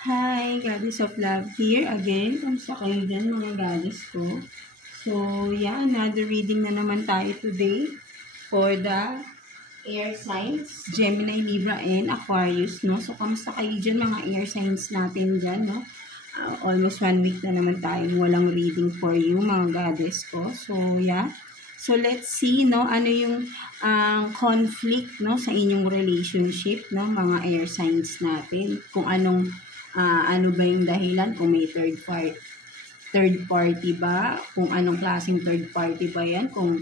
Hi, Goddess of Love here again. Kamusta kayo dyan mga goddess ko? So, yeah, another reading na naman tayo today for the air signs, Gemini, Libra, and Aquarius, no? So, kamusta kayo dyan mga air signs natin dyan, no? Almost 1 week na naman tayong walang reading for you, mga goddess ko. So, yeah. So, let's see, no? Ano yung conflict, no? Sa inyong relationship, no? Mga air signs natin. Kung ano ba yung dahilan, kung may third party ba, kung anong klaseng third party ba yan, kung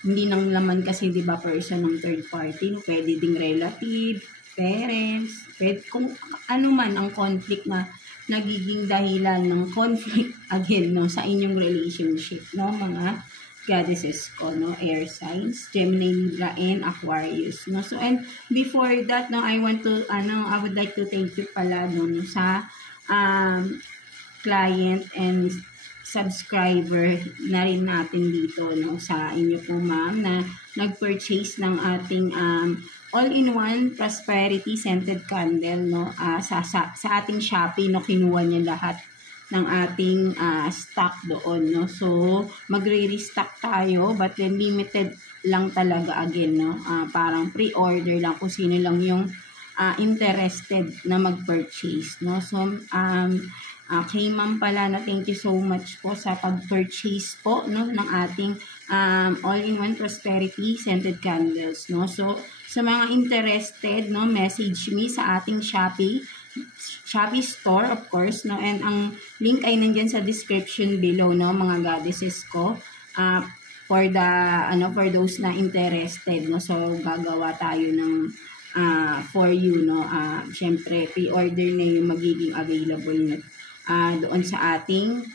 hindi nang laman kasi 'di ba person ng third party, no? Pwede ding relative, parents, kung ano man ang conflict na nagiging dahilan ng conflict again, no, sa inyong relationship, no, mga goddesses ko, no, air signs, Gemini, Libra, and Aquarius, no. So, and before that, no, I would like to thank you pala, no, sa client and subscriber na rin natin dito, no, sa inyo po, ma'am, na nag-purchase ng ating all-in-one prosperity scented candle, no, sa ating Shopee, no, kinuha niya lahat ng ating stock doon, no. So, magre-restock tayo, but then limited lang talaga again, no. Parang pre-order lang kung sino lang yung interested na mag-purchase, no. So, kay ma'am pala na thank you so much po sa pag-purchase po, no, ng ating all-in-one prosperity scented candles, no. So, sa mga interested, no, message me sa ating Shopee store, of course, no, and ang link ay nandyan sa description below, no, mga goddesses ko, for those na interested, no. So, gagawa tayo ng for you, no. Syempre, pre-order na yung magiging available na doon sa ating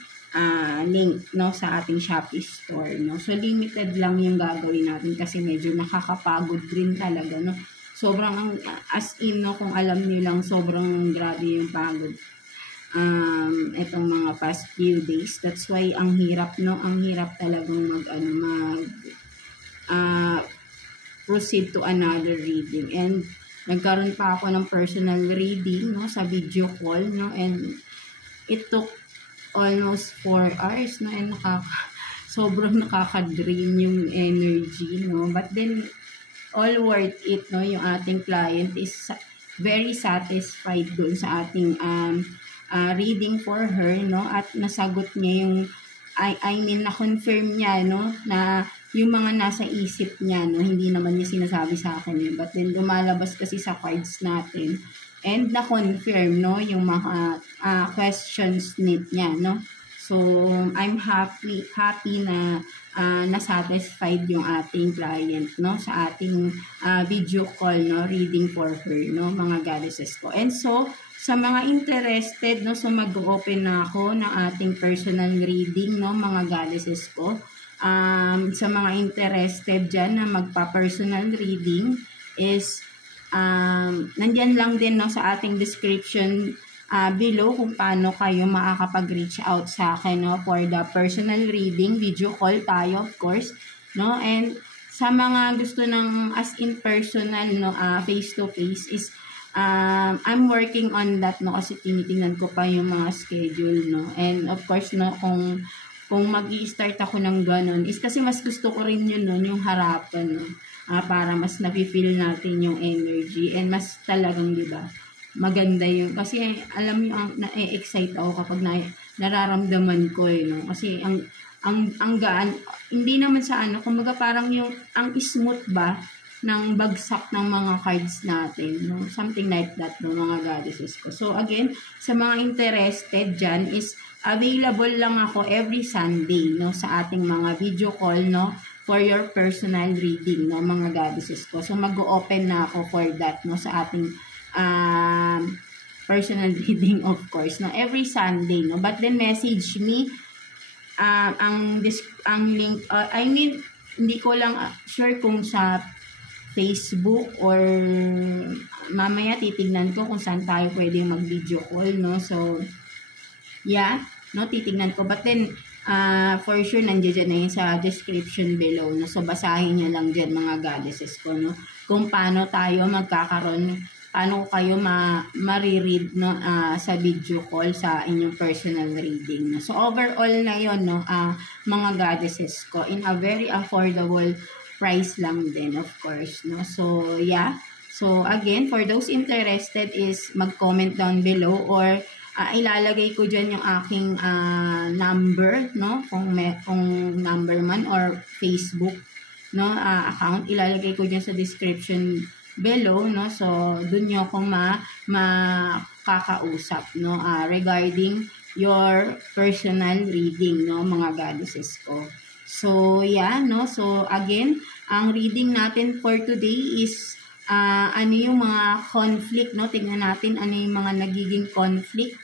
link, no, sa ating Shopee store, no. So, limited lang yung gagawin natin kasi medyo nakakapagod rin talaga, no. Sobrang, as in, no, kung alam niyo lang, sobrang grabe yung pagod. Itong mga past few days. That's why, ang hirap, no, ang hirap talagang proceed to another reading. And, nagkaroon pa ako ng personal reading, no, sa video call, no, and it took almost 4 hours, no, and sobrang nakaka-drain yung energy, no, but then, all worth it, no, yung ating client is very satisfied doon sa ating reading for her, no, at nasagot niya yung, na-confirm niya, no, na yung mga nasa isip niya, no, hindi naman niya sinasabi sa akin yun, but then lumalabas kasi sa cards natin, and na-confirm, no, yung mga questions niya, no. So, I'm happy na na-satisfied yung ating client, no, sa ating video call, no, reading for her, no, mga goddesses ko. And so, sa mga interested, no, so mag-open na ako ng ating personal reading, no, mga goddesses ko. Sa mga interested dyan na magpa-personal reading is, nandyan lang din, no, sa ating description below kung paano kayo makakapag-reach out sa akin, no, for the personal reading. Video call tayo, of course, no, and sa mga gusto ng as in personal, no, face-to-face is I'm working on that, no, kasi tinitingnan ko pa yung mga schedule, no, and of course, no, kung mag-i-start ako ng ganun is kasi mas gusto ko rin yun, no, yung harapan, no, para mas nafe-feel natin yung energy and mas talagang, di ba, maganda yun. Kasi alam niyo, na-excite ako kapag nararamdaman ko, no? Kasi ang gaan, hindi naman sa kumbaga parang yung, ang smooth ba ng bagsak ng mga cards natin, no? Something like that, no, mga goddesses ko. So, again, sa mga interested dyan is available lang ako every Sunday, no, sa ating mga video call, no, for your personal reading, no, mga goddesses ko. So, mag-open na ako for that, no, sa ating personal reading, of course, no, every Sunday, no, but then message me ang link, hindi ko lang sure kung sa Facebook or mamaya titignan ko kung saan tayo pwedeng mag-video call, no. So, yeah, no, titignan ko, but then for sure nandiyan na yun sa description below, no. So, basahin niyo lang dyan, mga goddesses ko, no, kung paano tayo magkakaroon paano kayo ma-read, no, sa video call sa inyong personal reading. No? So overall na yon, no, mga goddesses ko, in a very affordable price lang din, of course. No? So yeah, so again, for those interested is mag-comment down below, or ilalagay ko dyan yung aking number, no, kung number man or Facebook, no, account, ilalagay ko dyan sa description below, no. So dun nyo ako makakausap, no, regarding your personal reading, no, mga goddesses ko. So yeah, no, so again, ang reading natin for today is ano yung mga conflict, no? Tingnan natin ano yung mga nagiging conflict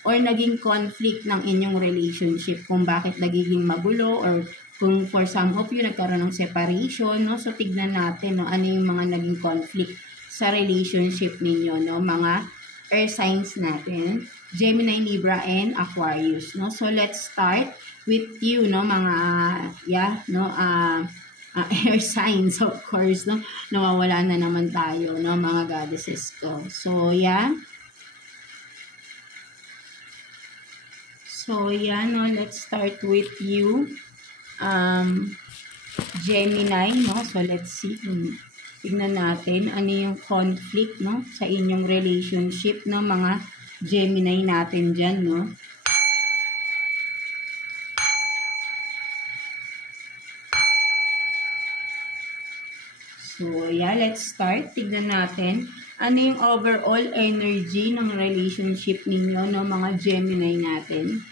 or naging conflict ng inyong relationship, kung bakit nagiging magulo, or kung for some of you nagkaroon ng separation, no? So tignan natin, no, ano yung mga naging conflict sa relationship ninyo, no, mga earth signs natin, Gemini, Libra, and Aquarius, no? So let's start with you, no, mga air signs, of course, no? Nawawala na naman tayo, no, mga goddesses ko. So, yeah. So, yeah, no, let's start with you, Gemini, no? So, let's see. Tignan natin ano yung conflict, no, sa inyong relationship, no, mga Gemini natin dyan, no? So, yeah, let's start. Tignan natin ano yung overall energy ng relationship ninyo, no, mga Gemini natin.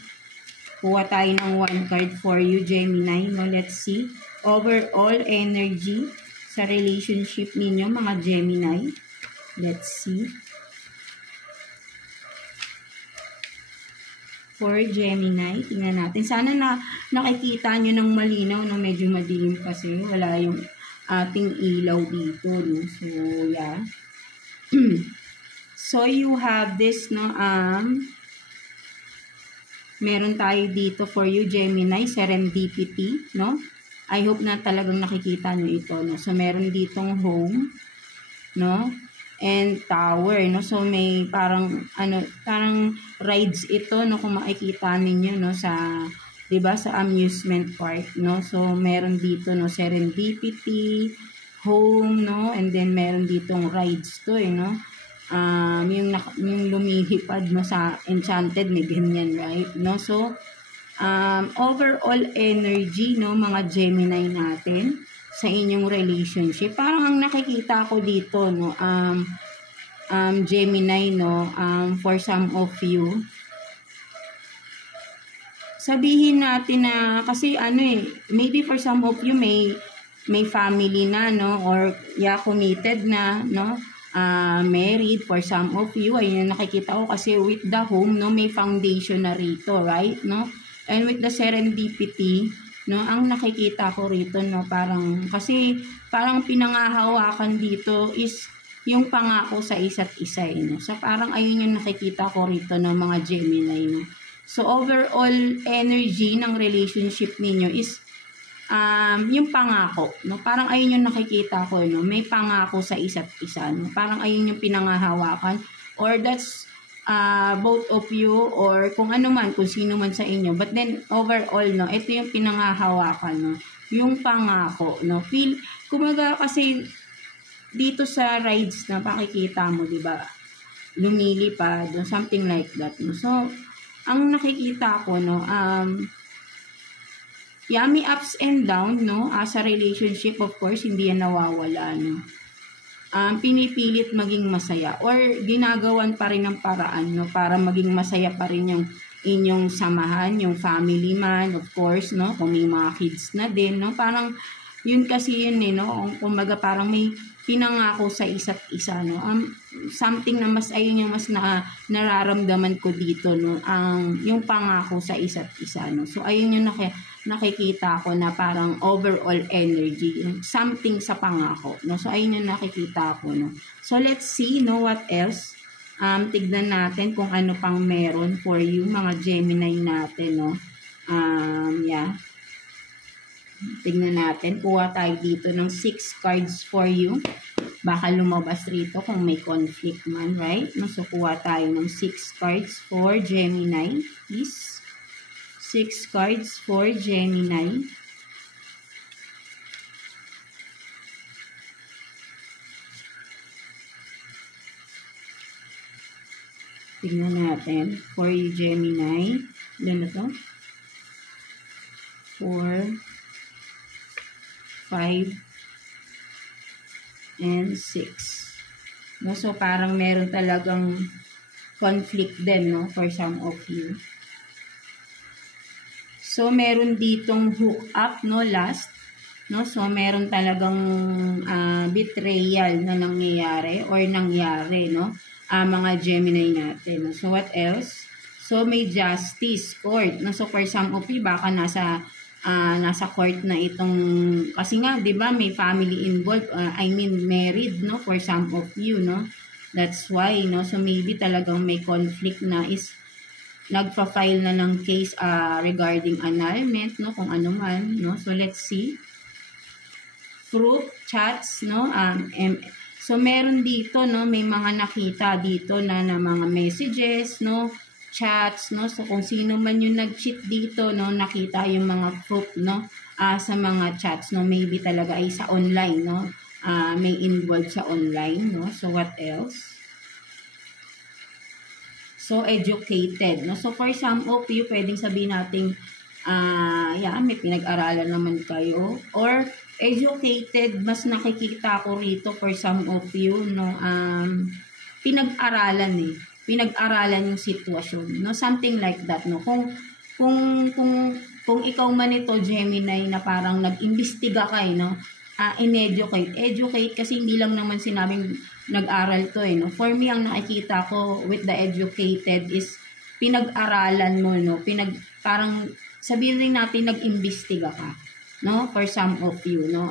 Kuha tayo ng one card for you, Gemini. No, let's see. Overall energy sa relationship ninyo, mga Gemini. Let's see. For Gemini, tingnan natin. Sana nakikita nyo ng malinaw, no, medyo madilim kasi wala yung ating ilaw dito, no. So, yeah. So, you have this, no, meron tayo dito for you, Gemini, serendipity, no. I hope na talagang nakikita nyo ito, no. So, meron ditong home, no, and tower, no. So, may parang, parang rides ito, no, kung makikita ninyo, no, sa, diba, sa amusement park, no. So, meron dito, no, serendipity, home, no, and then meron ditong rides to, no. Yung lumilipad, no, sa Enchanted, may ganyan, right, no. So, overall energy, no, mga Gemini natin sa inyong relationship, parang ang nakikita ko dito, no, Gemini, no, for some of you, sabihin natin na, kasi maybe for some of you may family na, no, or committed na, no, married. For some of you, ayun nakikita ko kasi with the home, no, may foundation na rito, right, no, and with the serendipity, no, ang nakikita ko rito, no, parang, kasi parang pinangahawakan dito is yung pangako sa isa't isa, no, so parang ayun yung nakikita ko rito ng mga Gemini, no. So, overall energy ng relationship ninyo is yung pangako, no? Parang ayun yung nakikita ko, no? May pangako sa isa't isa, no? Parang ayun yung pinangahawakan, or that's both of you, or kung ano man, kung sino man sa inyo. But then, overall, no? Ito yung pinangahawakan, no? Yung pangako, no? Kumaga kasi dito sa rides na pakikita mo, di ba? Lumilipad, no? Something like that, no? So, ang nakikita ko, no, may ups and down, no, sa relationship, of course, hindi yan nawawala, no. Pinipilit maging masaya, or ginagawan pa rin ng paraan, no, para maging masaya pa rin yung inyong samahan, yung family man, of course, no, kung may mga kids na din, no, parang, yun kasi yun, no, kumbaga parang may pinangako sa isa't isa, no, something na mas, ayun yung mas nararamdaman ko dito, no, yung pangako sa isa't isa, no, so ayun yung nakikita ko na parang overall energy, something sa pangako, no, so ayun yung nakikita ko, no. So let's see, no, what else, tignan natin kung ano pang meron for you, mga Gemini natin, no. Tingnan natin. Kuha tayo dito ng 6 cards for you. Baka lumabas rito kung may conflict man, right? No, so, kuha tayo ng 6 cards for Gemini. Please. 6 cards for Gemini. Tingnan natin. For you, Gemini. Ilan na to? 4, 5, and 6. No? So, parang meron talagang conflict din, no? For some of you. So, meron ditong hook up, no? Last. No? So, meron talagang betrayal na nangyayari or nangyari, no? Mga Gemini natin. No? So, what else? So, may justice court. No? So, for some of you, baka nasa court na itong, kasi nga, di ba, may family involved, I mean, married, no? For some of you, no? That's why, no? So, maybe talagang may conflict na is, nagpa-file na ng case regarding annulment, no? Kung ano man, no? So, let's see. Fruit, chats, no? So, meron dito, no, may mga nakita dito na mga messages, no, chats, no. So, kung sino man yung nag-cheat dito, no, nakita yung mga fruit, no, sa mga chats, no, maybe talaga ay sa online, no, may involved sa online, no. So, what else? So, educated, no. So, for some of you, pwedeng sabihin natin, yeah, may pinag-aralan naman kayo, or educated, mas nakikita ko rito for some of you, no, pinag-aralan pinag-aralan yung sitwasyon, no, something like that, no, kung ikaw man ito, Gemini, na parang nag-imbestiga kayo, no, in-educate kasi hindi lang naman sinabing nag-aral to, no, for me, ang nakikita ko with the educated is pinag-aralan mo, no, parang sabihin rin natin nag-imbestiga ka, no, for some of you, no,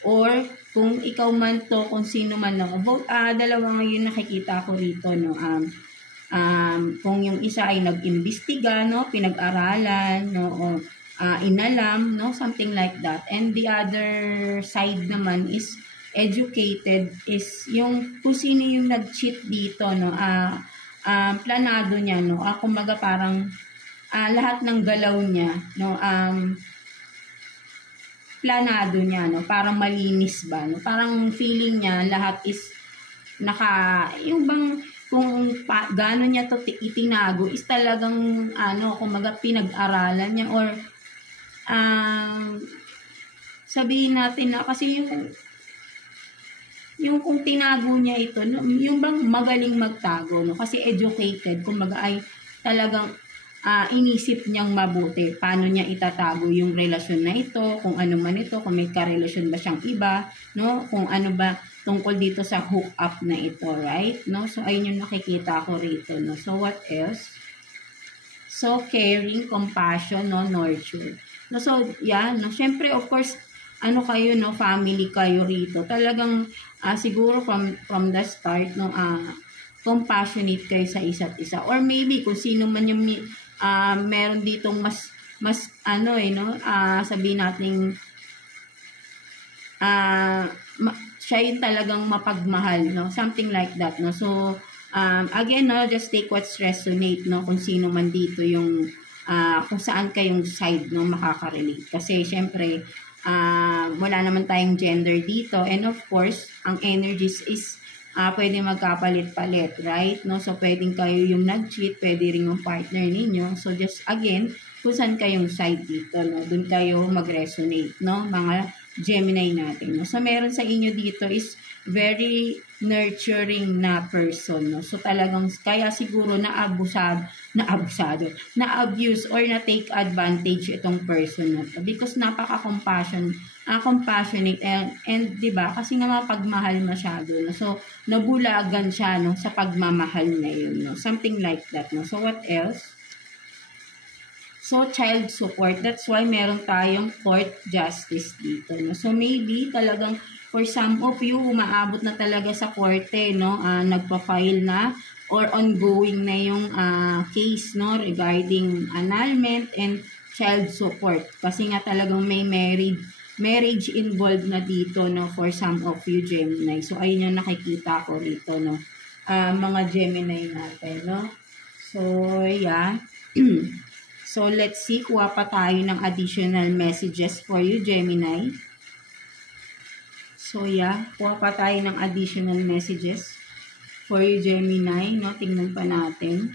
or kung ikaw man to, kung sino man, no, dalawa ngayon nakikita ko rito, no, kung yung isa ay nag-imbestiga, no, pinag-aralan, no, o inalam, no, something like that, and the other side naman is educated, is yung kung sino yung nag-cheat dito, no, planado niya, no, kumbaga parang lahat ng galaw niya, no, planado niya, no, parang malinis ba, no, parang feeling niya lahat is yung bang kung gaano niya to itinago is talagang kumbaga pinag-aralan niya, or sabihin natin na kasi yung kung tinago niya ito, no, yung bang magaling magtago, no, kasi educated, kumbaga ay talagang inisip niyang mabuti paano niya itatago yung relasyon na ito, kung ano man ito, kung may karelasyon ba siyang iba, no, kung ano ba tungkol dito sa hook up na ito, right, no. So ayun yung nakikita ko rito, no. So what else? So caring, compassion, no, nurture, no. So yeah, no, syempre of course kayo, no, family kayo rito, talagang siguro from the start, no, compassionate kayo sa isa't isa, or maybe kung sino man yung meron ditong mas no, sabihin natin siya yung talagang mapagmahal, no, something like that, no. So again, no, just take what's resonate, no, kung sino man dito yung kung saan kayong side, no, makaka-relate, kasi syempre wala naman tayong gender dito, and of course ang energies is pwede magkapalit-palit, right, no. So pwedeng kayo yung nag-cheat, pwede rin yung partner ninyo, so just again kung saan kayong side dito, no, dun kayo mag-resonate, no, mga Gemini natin, no. So meron sa inyo dito is very nurturing na person, no. So talagang kaya siguro na-abuse or na-take advantage itong person na to, because compassionate and 'di ba? Kasi nga mapagmahal masyado, no. So nabulagan siya, no, sa pagmamahal na yun, no. Something like that, no. So what else? So child support, that's why meron tayong court justice dito, no. So maybe talagang for some of you umaabot na talaga sa korte, no, nagpa-file na or ongoing na yung case, no, regarding annulment and child support. Kasi nga talagang may marriage involved na dito, no, for some of you Gemini. So, ayun yung nakikita ko rito, no, mga Gemini natin, no. So, yeah. So, let's see, kuha pa tayo ng additional messages for you, Gemini. So, yeah, kuha pa tayo ng additional messages for you, Gemini, no? Tingnan pa natin.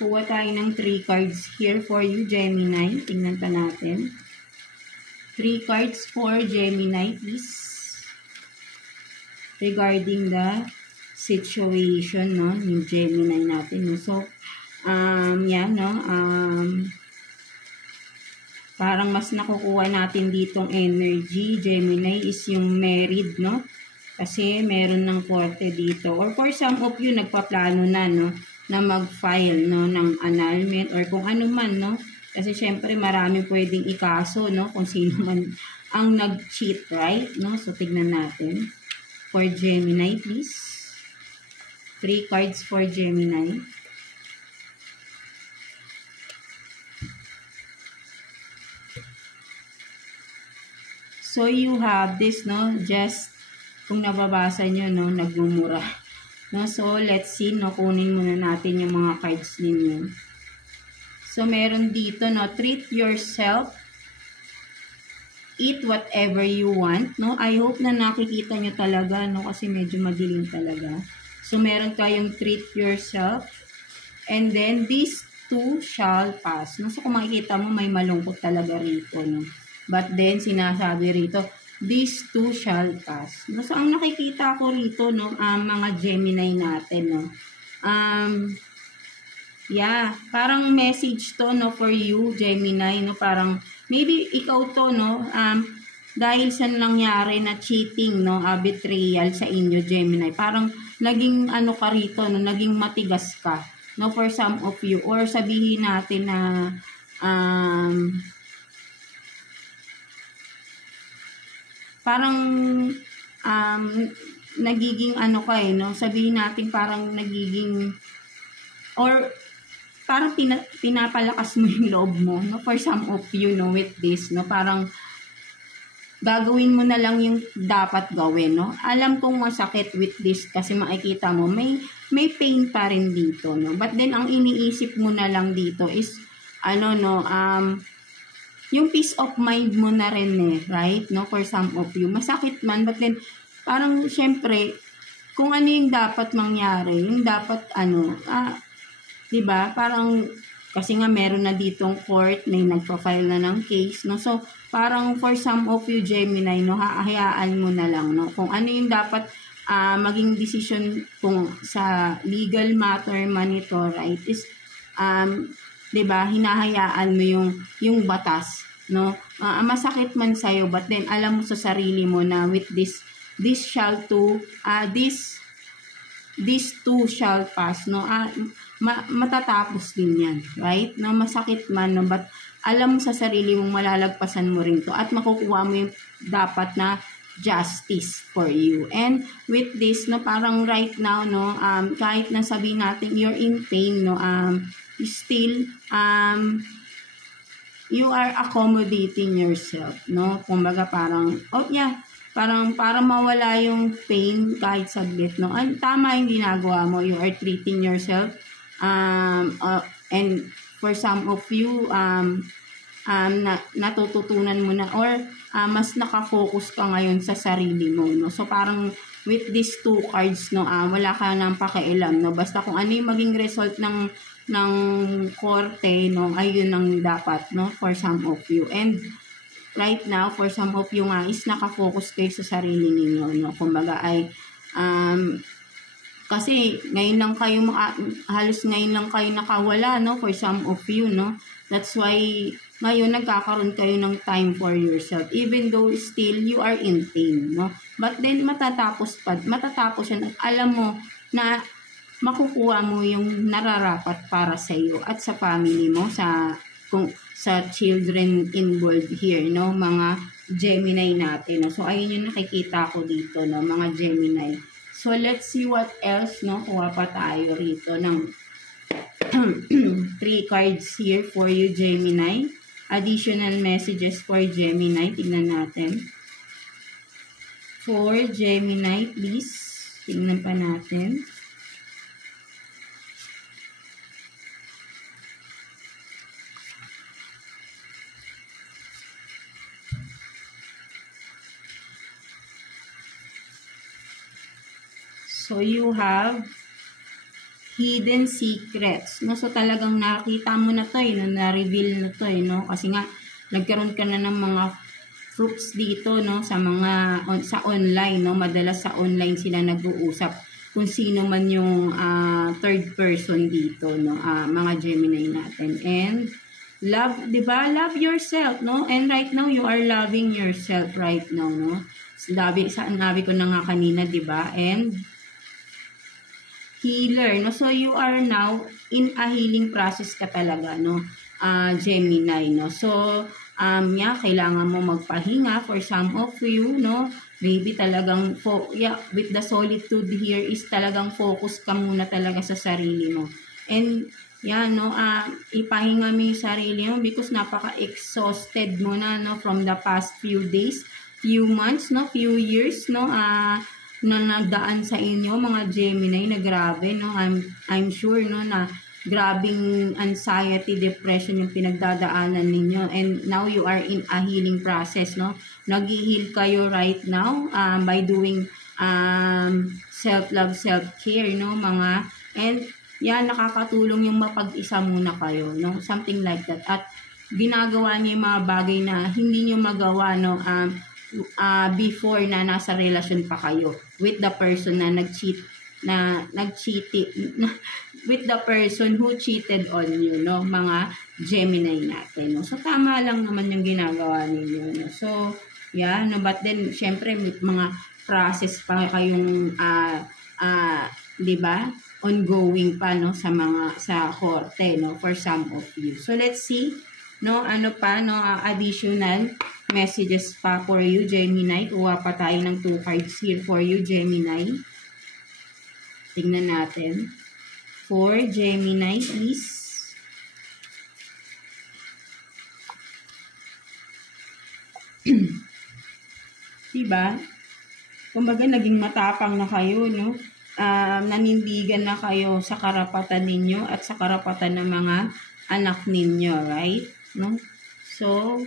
Kuha tayo ng 3 cards here for you, Gemini. Tingnan pa natin. 3 cards for Gemini, please. Regarding the situation, no, ni Gemini natin, no. So, yan, no, parang mas nakukuha natin ditong energy, Gemini, is yung married, no, kasi meron ng korte dito, or for some of you, nagpaplano na, no, na mag-file, no, ng annulment, or kung ano man, no, kasi syempre marami pwedeng ikaso, no, kung sino man ang nag-cheat, right, no. So, tignan natin, for Gemini, please. 3 cards for Gemini. So, you have this, no, just, kung nababasa nyo, no, nagmumura. No, so, let's see, no, kunin muna natin yung mga cards ninyo. So, meron dito, no, treat yourself, eat whatever you want, no. I hope na nakikita nyo talaga, no, kasi medyo madilim talaga. So, meron kayong treat yourself. And then, these two shall pass. No? So, kung makikita mo, may malungkot talaga rito. No? But then, sinasabi rito, these two shall pass. No? So, ang nakikita ko rito, no, mga Gemini natin, no. Yeah, parang message to, no, for you, Gemini, no, parang, maybe ikaw to, no, dahil sa nangyari na cheating, no, betrayal sa inyo, Gemini, parang, naging ano ka rito, no, naging matigas ka, no, for some of you, or sabihin natin na parang nagiging ano ka no, sabihin natin parang nagiging, or parang pinapalakas mo yung loob mo, no, for some of you, no, with this, no, parang gagawin mo na lang yung dapat gawin, no? Alam kong masakit with this kasi makikita mo, may pain pa rin dito, no? But then, ang iniisip mo na lang dito is, ano, no, yung peace of mind mo na rin, right? No? For some of you. Masakit man, but then, parang, syempre, kung ano yung dapat mangyari, yung dapat, ano, diba? Parang, kasi nga meron na ditong court, may nag-profile na ng case, no? So, parang for some of you Gemini, no, hayaan mo na lang, no? Kung ano yung dapat maging decision kung sa legal matter man ito, right, is, diba, hinahayaan mo yung batas, no? Masakit man sa'yo, but then, alam mo sa sarili mo na with this shall to, these two shall pass, no? Matatapos din yan, right? No, masakit man, no? But alam mo sa sarili mong malalagpasan mo rin to at makukuha mo yung dapat na justice for you. And with this, no, parang right now, no, kahit na sabihin natin you're in pain, no, still, you are accommodating yourself, no? Kumbaga parang, oh yeah, parang para mawala yung pain kahit saglit, no? Tama yung ginagawa mo, you are treating yourself, and for some of you, natututunan mo na, or mas nakafocus ka ngayon sa sarili mo, no? So parang with these two cards, no, wala ka nang pakialam, no? Basta kung ano yung maging result ng korte, no, ayun ang dapat, no, for some of you. And right now, for some of you nga, is nakafocus kayo sa sarili ninyo, no? Kumbaga ay, kasi ngayon lang kayo, halos ngayon lang kayo nakawala, no, for some of you, no. That's why ngayon nagkakaroon kayo ng time for yourself, even though still you are in pain, no. But then matatapos yan. Alam mo na makukuha mo yung nararapat para sa iyo at sa family mo, sa children involved here, no, mga Gemini natin, no. So ayun yung nakikita ko dito, no, mga Gemini. So let's see what else, no, kuha pa tayo rito ng 3 cards here for you, Gemini. Additional messages for Gemini. Tignan natin. For Gemini, please. Tignan pa natin. So, you have hidden secrets. No? So, talagang nakita mo na to, no? Na-reveal na to, no? Kasi nga, nagkaroon ka na ng mga fruits dito, no? Sa mga, sa online, no? Madalas sa online sila nag-uusap kung sino man yung third person dito, no? Mga Gemini natin. And, love, di ba? Love yourself, no? And right now, you are loving yourself right now, no? Sabi ko na nga kanina, di ba? And, healer, no? So, you are now in a healing process ka talaga, no? Gemini, no? So, kailangan mo magpahinga for some of you, no? Maybe talagang, with the solitude here is talagang focus ka muna talaga sa sarili mo. And, no? Ipahinga mo yung sarili mo because napaka-exhausted mo na, no? From the past few days, few months, no? Few years, no? Na nagdaan sa inyo mga Gemini na grabe, no? I'm sure, no, na grabing anxiety, depression yung pinagdadaanan ninyo, and now you are in a healing process, no? Nag-heal kayo right now by doing self-love, self-care, no, mga, and nakakatulong yung mapag-isa muna kayo, no? Something like that. At ginagawa niyo yung mga bagay na hindi niyo magawa, no, before na nasa relasyon pa kayo with the person na with the person who cheated on you, no, mga Gemini natin, no. So, tama lang naman yung ginagawa ninyo, no. So, no, but then, syempre, mga process pa kayong, di ba, ongoing pa, no, sa korte, no, for some of you. So, let's see, no, additional messages pa for you, Gemini. Kuha pa tayo ng 2 cards here for you, Gemini. Tingnan natin. For Gemini, please. Diba? Kumbaga, naging matapang na kayo, no? Nanindigan na kayo sa karapatan ninyo at sa karapatan ng mga anak ninyo, right? No? So,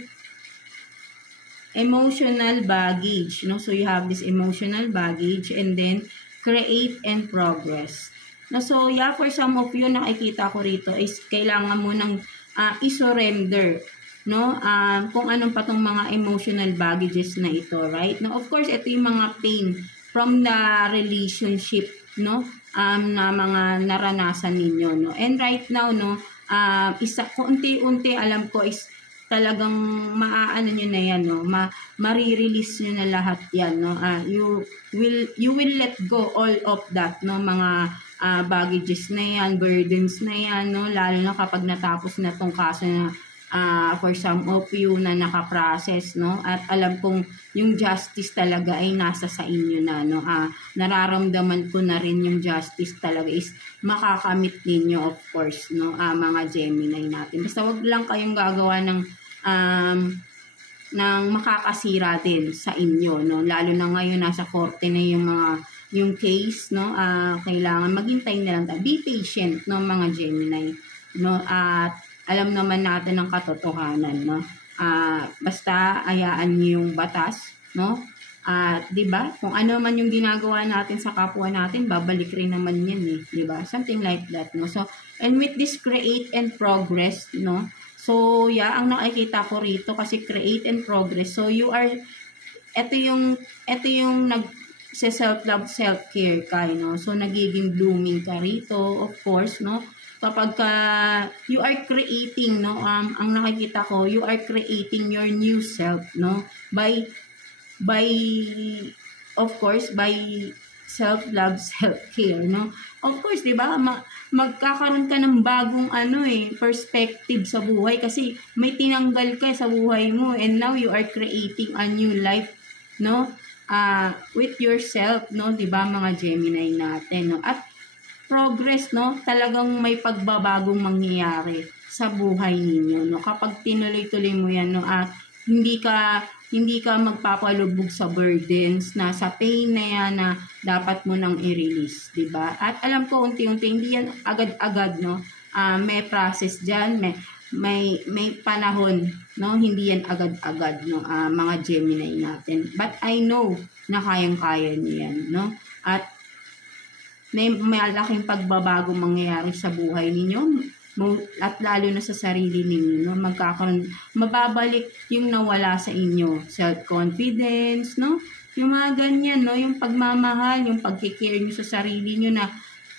emotional baggage, no? So, you have this emotional baggage, and then, create and progress. No? So, for some of you, nakikita ko rito is, kailangan mo nang isurrender, no? Kung anong pa tong mga emotional baggages na ito, right? No? Of course, ito yung mga pain from the relationship, no? Na mga naranasan ninyo, no? And right now, no, unti-unti, alam ko is, talagang maaano nyo na yan, no? Marirelease nyo na lahat yan, no? You will let go all of that, no? Mga baggages na yan, burdens na yan, no? Lalo na kapag natapos na tong kaso na for some of you na nakaprocess, no? At alam kong yung justice talaga ay nasa sa inyo na, no? Nararamdaman ko na rin yung justice talaga is makakamit ninyo, of course, no? Mga Gemini natin. Basta wag lang kayong gagawa ng makakasira din sa inyo, no? Lalo na ngayon nasa korte na yung case, no? Kailangan maghintay na lang tayo. Be patient, no, mga Gemini, no? At alam naman natin ang katotohanan, no? Basta ayaan niyo yung batas, no? 'Di ba? Kung ano man yung ginagawa natin sa kapwa natin, babalik rin naman 'yan, eh, 'di ba? Something like that, no? So, and with this create and progress, no? So, ang nakikita ko rito kasi create and progress. So, ito yung self-love, self-care ka, no? So, nagiging blooming ka rito, of course, no? Kapag you are creating, no, ang nakikita ko, you are creating your new self, no, by of course, by self-love, self-care, no. Of course, di ba, magkakaroon ka ng bagong perspective sa buhay kasi may tinanggal ka sa buhay mo, and now you are creating a new life, no, with yourself, no, di ba, mga Gemini natin, no. At progress, no? Talagang may pagbabagong mangyayari sa buhay ninyo, no? Kapag tinuloy-tuloy mo yan, no? At hindi ka magpapalubog sa burdens na sa pain na yan na dapat mo nang i-release, di ba? At alam ko unti-unti hindi yan agad-agad, no? May process diyan, may panahon, no? Hindi yan agad-agad, no? Mga Gemini natin. But I know na kayang-kaya niyo yan, no? At may malaking pagbabago mangyayari sa buhay ninyo at lalo na sa sarili ninyo, no? Mababalik yung nawala sa inyo, self-confidence, no? Yung mga ganyan, no? Yung pagmamahal, yung pagkikare nyo sa sarili nyo na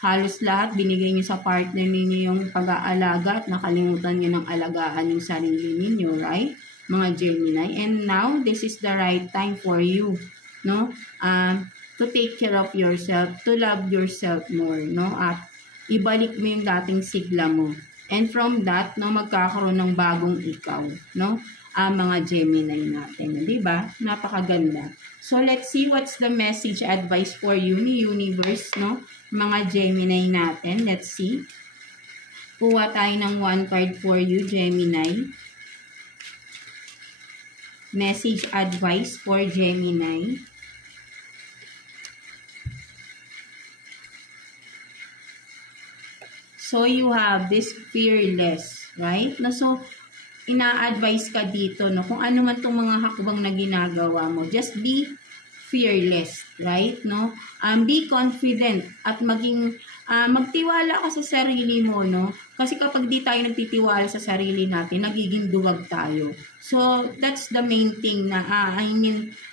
halos lahat binigay nyo sa partner ninyo yung pag-aalaga at nakalimutan nyo ng alagaan yung sarili ninyo, right? Mga Gemini. And now, this is the right time for you, no? To take care of yourself, to love yourself more, no? At ibalik mo yung dating sigla mo. And from that, no, magkakaroon ng bagong ikaw, no? Mga Gemini natin, di ba? Napakaganda. So, let's see what's the message advice for you ni Universe, no? Mga Gemini natin. Let's see. Kuha tayo ng one card for you, Gemini. Message advice for Gemini. So, you have this fearless, right? No, so, ina-advise ka dito, no? Kung ano man itong mga hakbang na ginagawa mo, just be fearless, right? No? Be confident at magtiwala ka sa sarili mo, no? Kasi kapag di tayo nagtitiwala sa sarili natin, nagiging duwag tayo. So, that's the main thing na,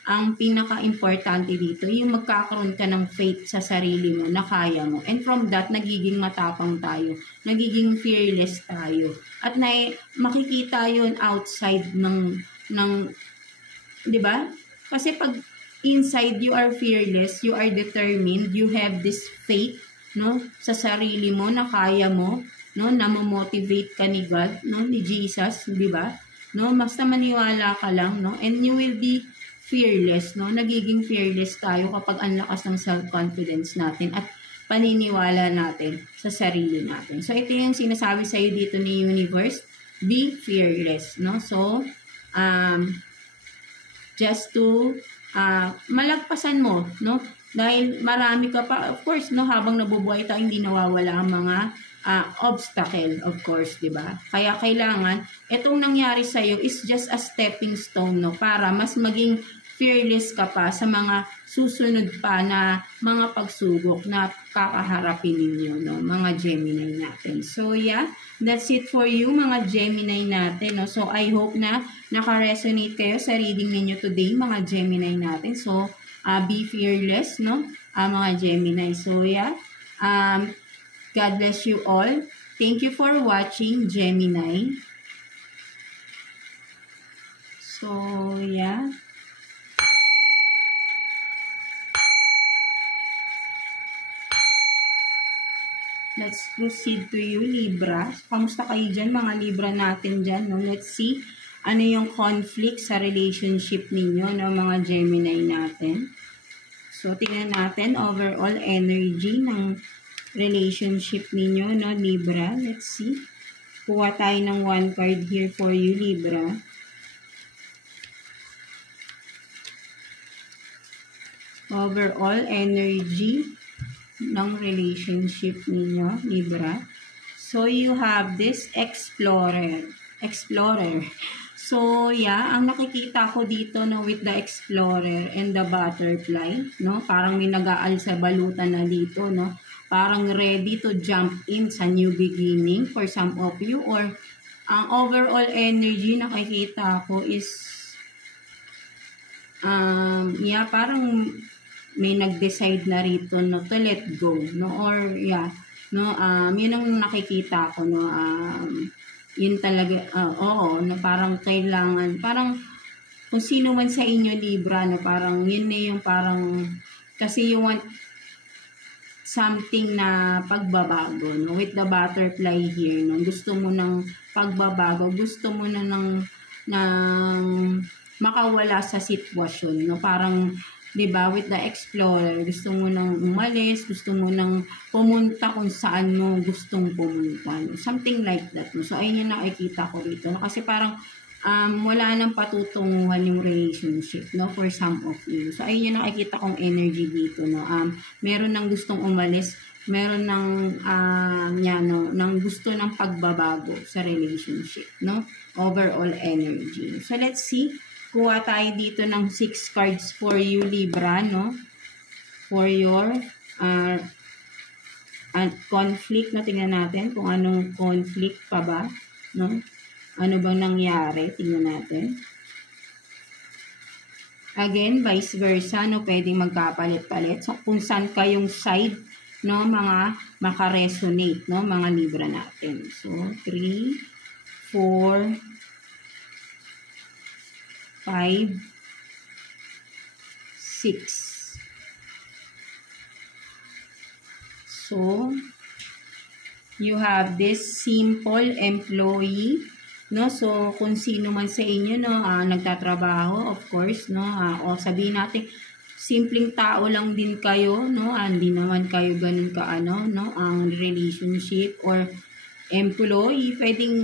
ang pinaka-importante dito, yung magkakaroon ka ng faith sa sarili mo na kaya mo. And from that, nagiging matapang tayo. Nagiging fearless tayo. At makikita yun outside ng di ba? Kasi pag inside you are fearless, you are determined, you have this faith, no, sa sarili mo na kaya mo, no, na mo-motivate ka ni God, no, ni Jesus, di ba? No, basta maniwala ka lang, no, and you will be fearless, no. Nagiging fearless tayo kapag ang lakas ng self-confidence natin at paniniwala natin sa sarili natin. So ito yung sinasabi sa iyo dito ni Universe, be fearless, no. So just to malagpasan mo, no? Dahil marami ka pa, of course, no, habang nabubuhay tayo, hindi nawawala ang mga obstacle, of course, di ba? Kaya kailangan, itong nangyari sa'yo is just a stepping stone, no? Para mas maging fearless ka pa sa mga susunod pa na mga pagsubok na kakaharapin ninyo, no? Mga Gemini natin. So, yeah, that's it for you, mga Gemini natin, no? So, I hope na naka-resonate kayo sa reading ninyo today, mga Gemini natin. So, be fearless, no? Mga Gemini. So, yeah, God bless you all. Thank you for watching, Gemini. So, yeah. Let's proceed to you, Libra. Kamusta kayo dyan, mga Libra natin dyan, no? Let's see ano yung conflict sa relationship ninyo, no, mga Gemini natin. So, tingnan natin overall energy ng relationship ninyo, no, Libra. Let's see. Kuha tayo ng one card here for you, Libra. Overall energy ng relationship ninyo, Libra. So, you have this Explorer. So, yeah, ang nakikita ko dito, no, with the Explorer and the Butterfly, no, parang may nag-aal sa balutan na dito, no, parang ready to jump in sa new beginning for some of you, or ang overall energy nakikita ko is, yeah, parang may nag-decide na rito, no, to let go, no, or, yeah, no, yun ang nakikita ko, no, yun talaga, oo, na parang kailangan, parang kung sino man sa inyo, Libra, na parang yun na yung parang, kasi you want something na pagbabago, no, with the butterfly here, no, gusto mo ng pagbabago, gusto mo na ng makawala sa sitwasyon, no, parang 'Di ba? With the explorer, gusto mo nang umalis, gusto mo nang pumunta kung saan mo gustong pumunta. No? Something like that. No? So, ayun yung nakikita ko dito. No? Kasi parang wala nang patutunguhan yung relationship, no, for some of you. So, ayun yung nakikita kong energy dito, no. Meron nang gustong umalis, meron nang nang gusto ng pagbabago sa relationship, no. Overall energy. So, let's see. Kuha tayo dito ng 6 cards for you, Libra, no? For your conflict, no? Tingnan natin kung anong conflict pa ba, no? Ano bang nangyari? Tingnan natin. Again, vice versa, no? Pwedeng magkapalit-palit. So, kung saan kayong side, no? Mga makaresonate, no? Mga Libra natin. So, 3, 4, 5, 6. So, you have this simple employee, no? So, kung sino man sa inyo, no, nagtatrabaho, of course, no, o sabihin natin, simpleng tao lang din kayo, no, hindi naman kayo ganun kaano, no, ang relationship or employee, pwedeng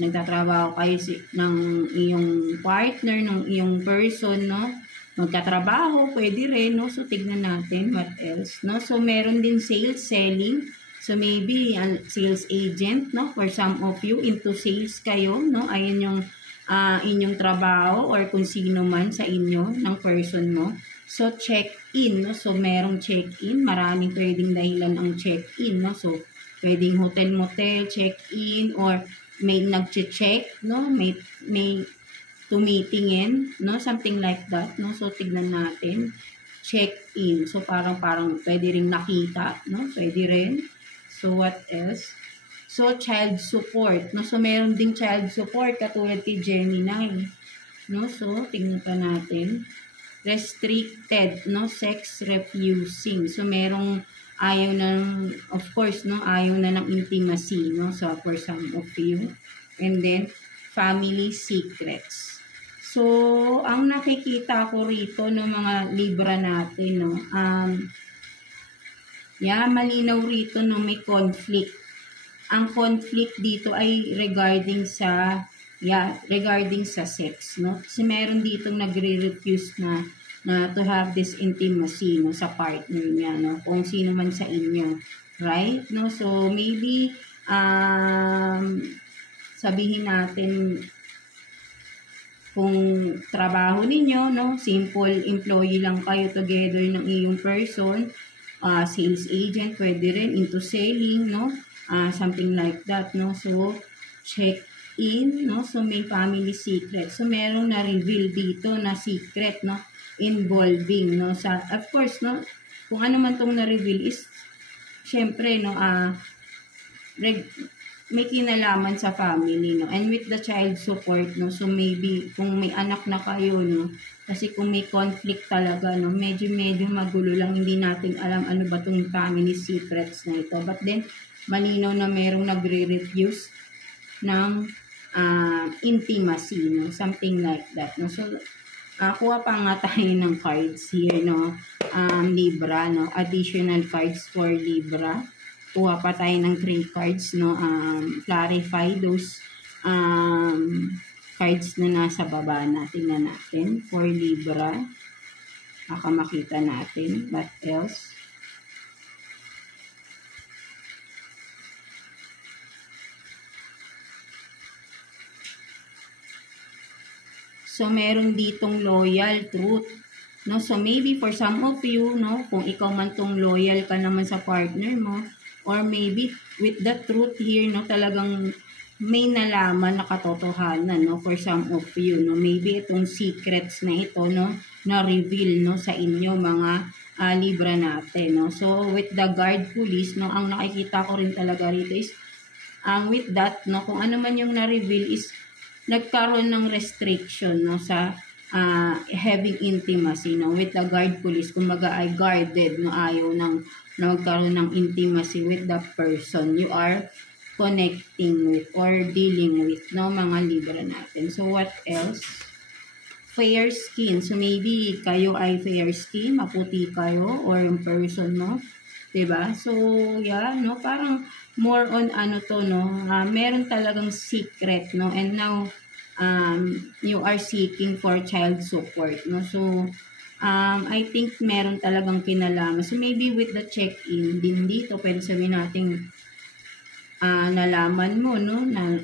nagtatrabaho kayo ng iyong partner, ng iyong person, no? Magtatrabaho, pwede rin, no? So, tignan natin what else, no? So, meron din sales, selling. So, maybe sales agent, no? For some of you, into sales kayo, no? Ayun yung inyong trabaho or kung sino man sa inyo, ng person mo. So, check-in, no? So, merong check-in. Maraming pwedeng dahilan ang check-in, no? So, pwedeng hotel-motel, check-in, or may nag-check, no? May tumitingin, no? Something like that, no? So, tignan natin. Check-in. So, parang pwede rin nakita, no? Pwede rin. So, what else? So, child support, no? So, meron ding child support katulad kay Gemini, no? So, tignan pa natin. Restricted, no? Sex refusing. So, merong ayaw na, of course, no, ayaw na ng intimacy, no, so for some of you. And then, family secrets. So, ang nakikita ko rito ng mga Libra natin, no, malinaw rito no, may conflict. Ang conflict dito ay regarding sa sex, no. Kasi meron ditong nagre-refuse na to have this intimacy, no, sa partner niya, no, kung sino man sa inyo, right, no. So maybe sabihin natin kung trabaho ninyo, no, simple employee lang kayo together ng iyong person, sales agent, pwede rin into selling, no, something like that, no. So check in, no, so may family secret, so merong na-reveal dito na secret, no, involving, no, sa, of course, no, kung ano man tong na-reveal is, syempre, no, may kinalaman sa family, no, and with the child support, no, so maybe, kung may anak na kayo, no, kasi kung may conflict talaga, no, medyo magulo lang, hindi natin alam ano ba tong family secrets na ito, but then, malinaw na merong nagre-refuse ng intimacy, no, something like that, no, so, kuha pa nga tayo ng cards here, no, Libra, no, additional cards for Libra. Kuha pa tayo ng 3 cards, no, clarify those cards na nasa baba natin for Libra. Baka makita natin. What else? So, meron ditong loyal, truth. No? So, maybe for some of you, no, kung ikaw man tong loyal ka naman sa partner mo, or maybe with the truth here, no, talagang may nalaman na katotohanan, no, for some of you, no. Maybe itong secrets na ito, no, na-reveal, no, sa inyo, mga Libra natin, no. So, with the guard police, no, ang nakikita ko rin talaga rito is, with that, no, kung ano man yung na-reveal is, nagkaroon ng restriction, no, sa having intimacy, no, with the guard police, kumbaga ay guarded, no, ayaw na magkaroon ng intimacy with the person you are connecting with or dealing with, no, mga Libra natin. So, what else fair skin. So, maybe kayo ay fair skin, maputi kayo, or yung person mo. Diba? So, yeah, no? Parang more on ano to, no? Meron talagang secret, no? And now, you are seeking for child support, no? So, I think meron talagang kinalaman. So, maybe with the check-in din dito, pwede sabihin natin, nalaman mo, no? Na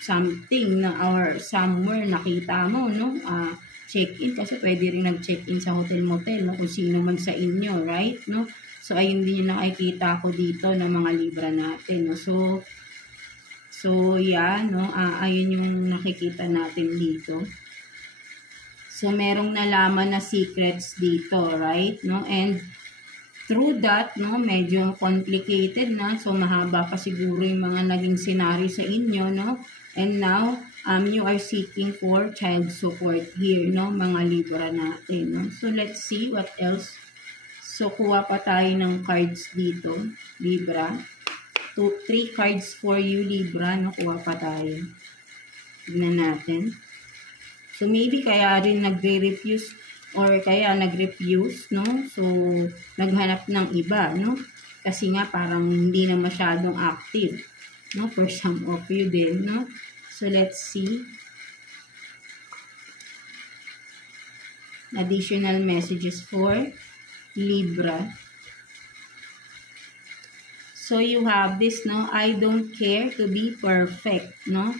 something na or somewhere nakita mo, no? Check-in, kasi pwede rin nag-check-in sa hotel-motel, no? Kung sino man sa inyo, right? No? So, ayun din yung nakikita ko dito ng mga Libra natin, no? So yeah, no? Ayun yung nakikita natin dito. So, merong nalaman na secrets dito, right? No? And through that, no, medyo complicated na. So, mahaba pa siguro yung mga naging scenario sa inyo, no? And now, you are seeking for child support here, no? Mga Libra natin, no? So, let's see what else. So, kuha pa tayo ng cards dito, Libra. 3 cards for you, Libra, no? Kuha pa tayo. Tignan natin. So, maybe kaya rin nagre-refuse or kaya nag-refuse, no? So, naghanap ng iba, no? Kasi nga, parang hindi na masyadong active, no? For some of you din, no? So, let's see. Additional messages for Libra. So, you have this, no? I don't care to be perfect, no?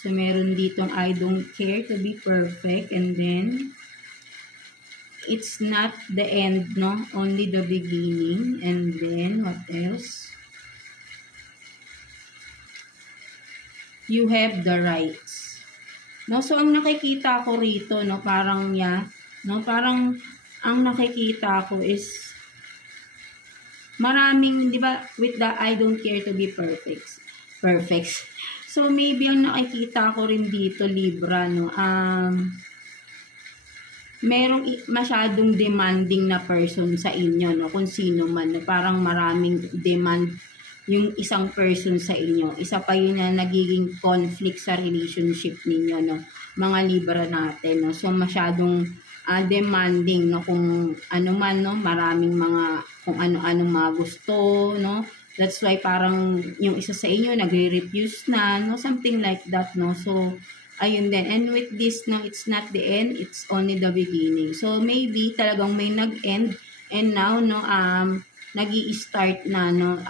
So, meron ditong I don't care to be perfect. And then, it's not the end, no? Only the beginning. And then, what else? You have the rights. No? So, ang nakikita ko rito, no? Parang, yeah, no? Parang, ang nakikita ko is, maraming, di ba, with the I don't care to be perfect. So, maybe ang nakikita ko rin dito, Libra, no, merong masyadong demanding na person sa inyo, no, kung sino man, no, parang maraming demand yung isang person sa inyo. Isa pa yun na nagiging conflict sa relationship ninyo, no, mga Libra natin, no. So, masyadong demanding, no, kung ano man, no, maraming mga, kung ano-anong mga gusto, no. That's why parang yung isa sa inyo nagre-refuse na, no, something like that, no. So, ayun din. And with this, no, it's not the end, it's only the beginning. So, maybe talagang may nag-end and now, no, nag-i-start na, no,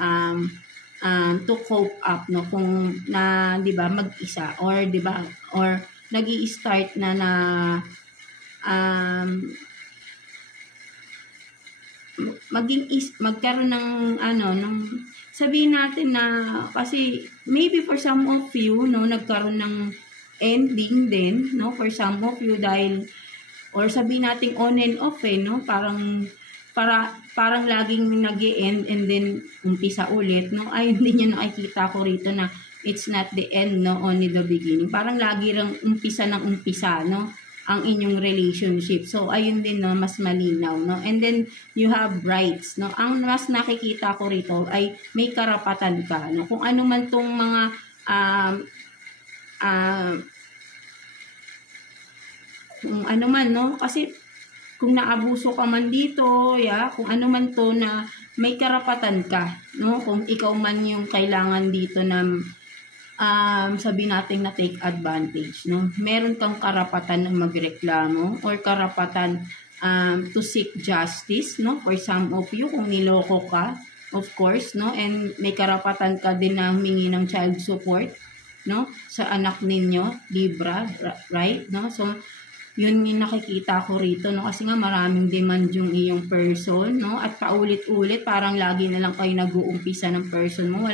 to cope up, no, kung na, 'di ba, mag-isa or 'di ba, or nag-i-start na magkaroon ng ng sabihin natin na kasi maybe for some of you, no, nagkaroon ng ending din, no, for some of you dahil or sabihin natin on and off, no, parang laging nag-e-end and then umpisa ulit, no. Ayun din yung nakikita ko rito na it's not the end, no, only the beginning. Parang lagi ring umpisa ng umpisa, no, ang inyong relationship. So, ayun din, no, mas malinaw, no. And then, you have rights, no. Ang mas nakikita ko rito ay may karapatan ka, no. Kung ano man tong mga kung ano man, no, kasi kung naabuso ka man dito, yeah, kung ano man to na may karapatan ka, no, kung ikaw man yung kailangan dito na sabihin natin na take advantage, no? Meron kang karapatan na magreklamo or karapatan to seek justice, no? For some of you, kung niloko ka, of course, no? And may karapatan ka din na humingi ng child support, no? Sa anak ninyo, Libra, right? No? So, yun yung nakikita ko rito, no? Kasi nga maraming demand yung iyong person, no? At paulit-ulit, parang lagi na lang kayo nag-uumpisa ng person mo.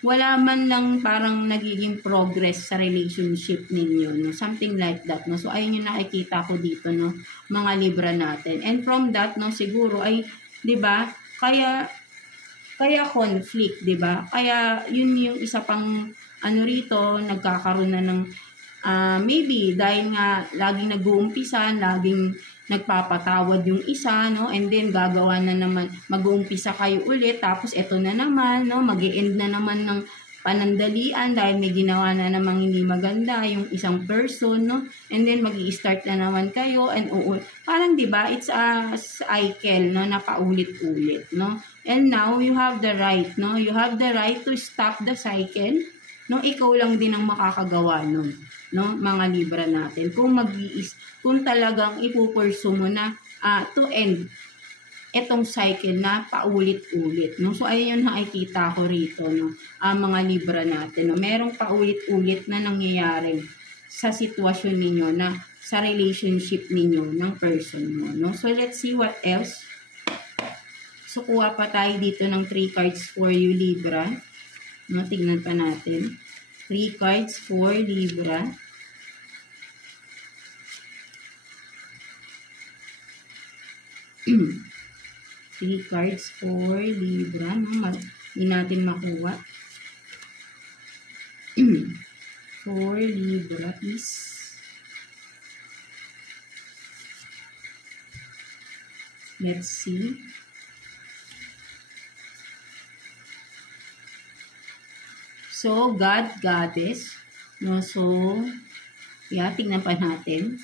Wala man lang parang nagiging progress sa relationship ninyo, no? Something like that, no? So, ayun yung nakikita ko dito, no? Mga Libra natin. And from that, no, siguro ay, di ba, kaya conflict, di ba? Kaya, yun yung isa pang, rito, nagkakaroon na ng, maybe, dahil nga, laging nag-uumpisa, laging nagpapatawad yung isa, no? And then, gagawa na naman, mag-uumpisa kayo ulit, tapos eto na naman, no? Mag-e-end na naman ng panandalian dahil may ginawa na namang hindi maganda yung isang person, no? And then magi-start na naman kayo and parang 'di ba? It's a cycle, no, na paulit-ulit, no? And now you have the right, no? You have the right to stop the cycle, no? Ikaw lang din ang makakagawa nun, no? Mga Libra natin. Kung talagang ipupursu mo na to end etong cycle na paulit-ulit, no? So, ayun yung nakikita ko rito, no? Mga Libra natin, no? Merong paulit-ulit na nangyayari sa sitwasyon ninyo na sa relationship ninyo ng person mo, no? So, let's see what else. So, kuha pa tayo dito ng 3 cards for you, Libra. No? Tignan pa natin. 3 cards for Libra. Three cards for Libra. Hindi natin makuha. For Libra, please. Let's see. So, God, Goddess. No, so, yeah, tingnan pa natin.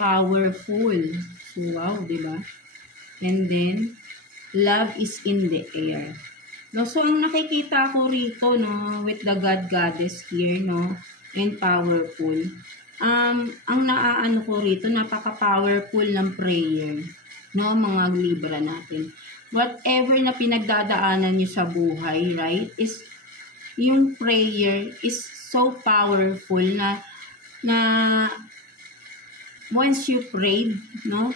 Powerful. So, wow, diba? And then, love is in the air. No, so, ang nakikita ko rito, no, with the God Goddess here, no, and powerful. Ang naaano ko rito, napaka-powerful ng prayer, no, mga Libra natin. Whatever na pinagdadaanan nyo sa buhay, right, is, yung prayer is so powerful na once you prayed, no,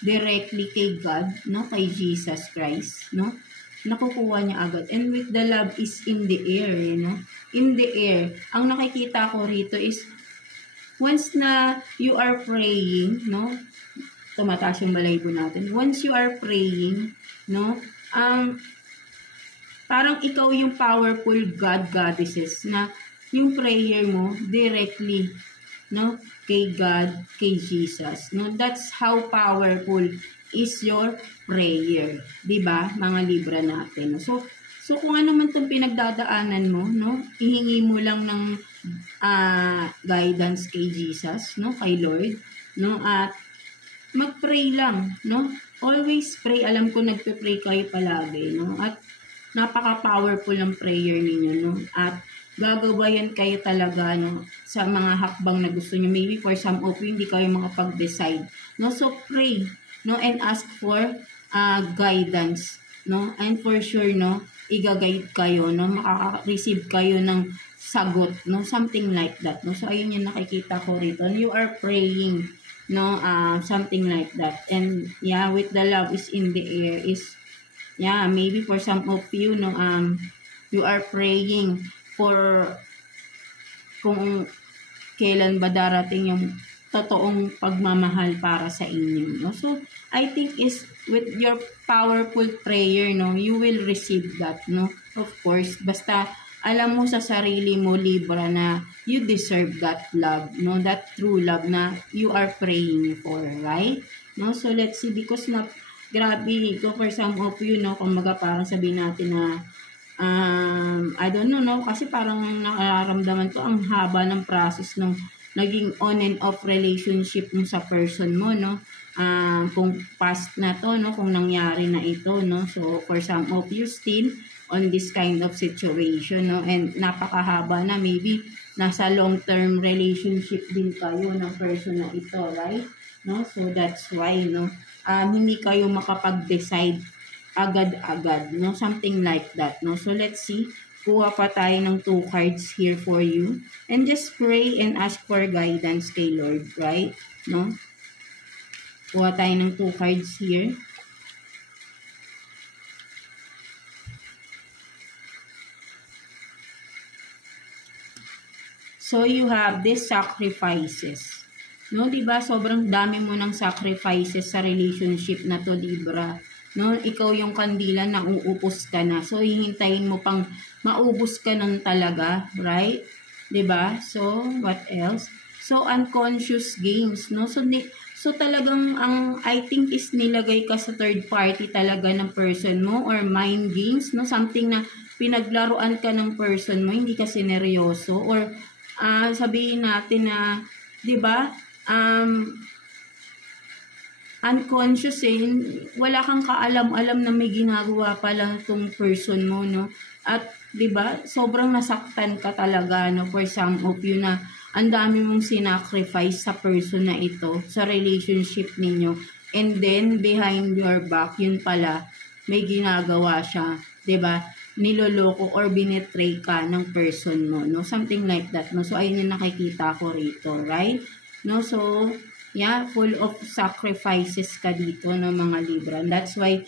directly kay God, no, kay Jesus Christ, no, nakukuha niya agad. And with the love is in the air, you know, in the air. Ang nakikita ko rito is, once na you are praying, no, tumataas yung balahibo natin. Once you are praying, no, parang ikaw yung powerful God, Goddesses, na yung prayer mo directly, no, kay God, kay Jesus, no? That's how powerful is your prayer, 'di ba, mga Libra natin? So kung ano man 'tong pinagdadaanan mo, no, ihingi mo lang ng guidance kay Jesus, no, kay Lord, no, at mag-pray lang, no? Always pray. Alam ko nagpe-pray kayo palagi, no? At napaka-powerful ng prayer ninyo, no? At gagabayan kayo talaga, no, sa mga hakbang na gusto nyo. Maybe for some of you, hindi kayo makapag-decide, no? So, pray, no, and ask for guidance, no? And for sure, no, i-guide kayo, no? Makaka-receive kayo ng sagot, no? Something like that, no? So, ayun yung nakikita ko rito. You are praying, no? Something like that. And, yeah, with the love is in the air is, yeah, maybe for some of you, no, you are praying for kung kailan ba darating yung totoong pagmamahal para sa inyo, no? So, I think is with your powerful prayer, no, you will receive that, no? Of course, basta alam mo sa sarili mo, Libra, na you deserve that love, no? That true love na you are praying for, right? No? So, let's see, because grabe, for some of you, no, kumbaga parang sabihin natin na I don't know, no, kasi parang nakaramdaman ko ang haba ng process ng naging on and off relationship mo sa person mo, no, kung past na to, no, kung nangyari na ito, no, so for some of you still on this kind of situation, no, and napakahaba na, maybe nasa long term relationship din kayo ng person na ito, right, no, so that's why, no, hindi kayo makapag-decide agad-agad, no? Something like that, no? So, let's see. Kuha pa tayo ng 2 cards here for you. And just pray and ask for guidance kay Lord, right? No? Kuha tayo ng 2 cards here. So, you have these sacrifices. No, diba? Sobrang dami mo ng sacrifices sa relationship na to, Libra. No, ikaw yung kandila na uupos ka na. So, hihintayin mo pang maubos ka nun talaga, right? 'Di ba? So, what else? So, unconscious games, no? So So talagang I think is nilagay ka sa third party talaga ng person mo or mind games, no? Something na pinaglaruan ka ng person mo, hindi ka sineryoso or sabihin natin na, 'di ba? Unconscious wala kang kaalam-alam na may ginagawa pala tong person mo, no? At 'di ba, sobrang nasaktan ka talaga, no, for some of you na ang dami mong sinacrifice sa person na ito, sa relationship ninyo. And then behind your back, yun pala may ginagawa siya, 'di ba? Niloloko or binetray ka ng person mo, no? Something like that, no? So ayun yung nakikita ko rito, right? No, so yeah, full of sacrifices ka dito, no, mga Libra. And that's why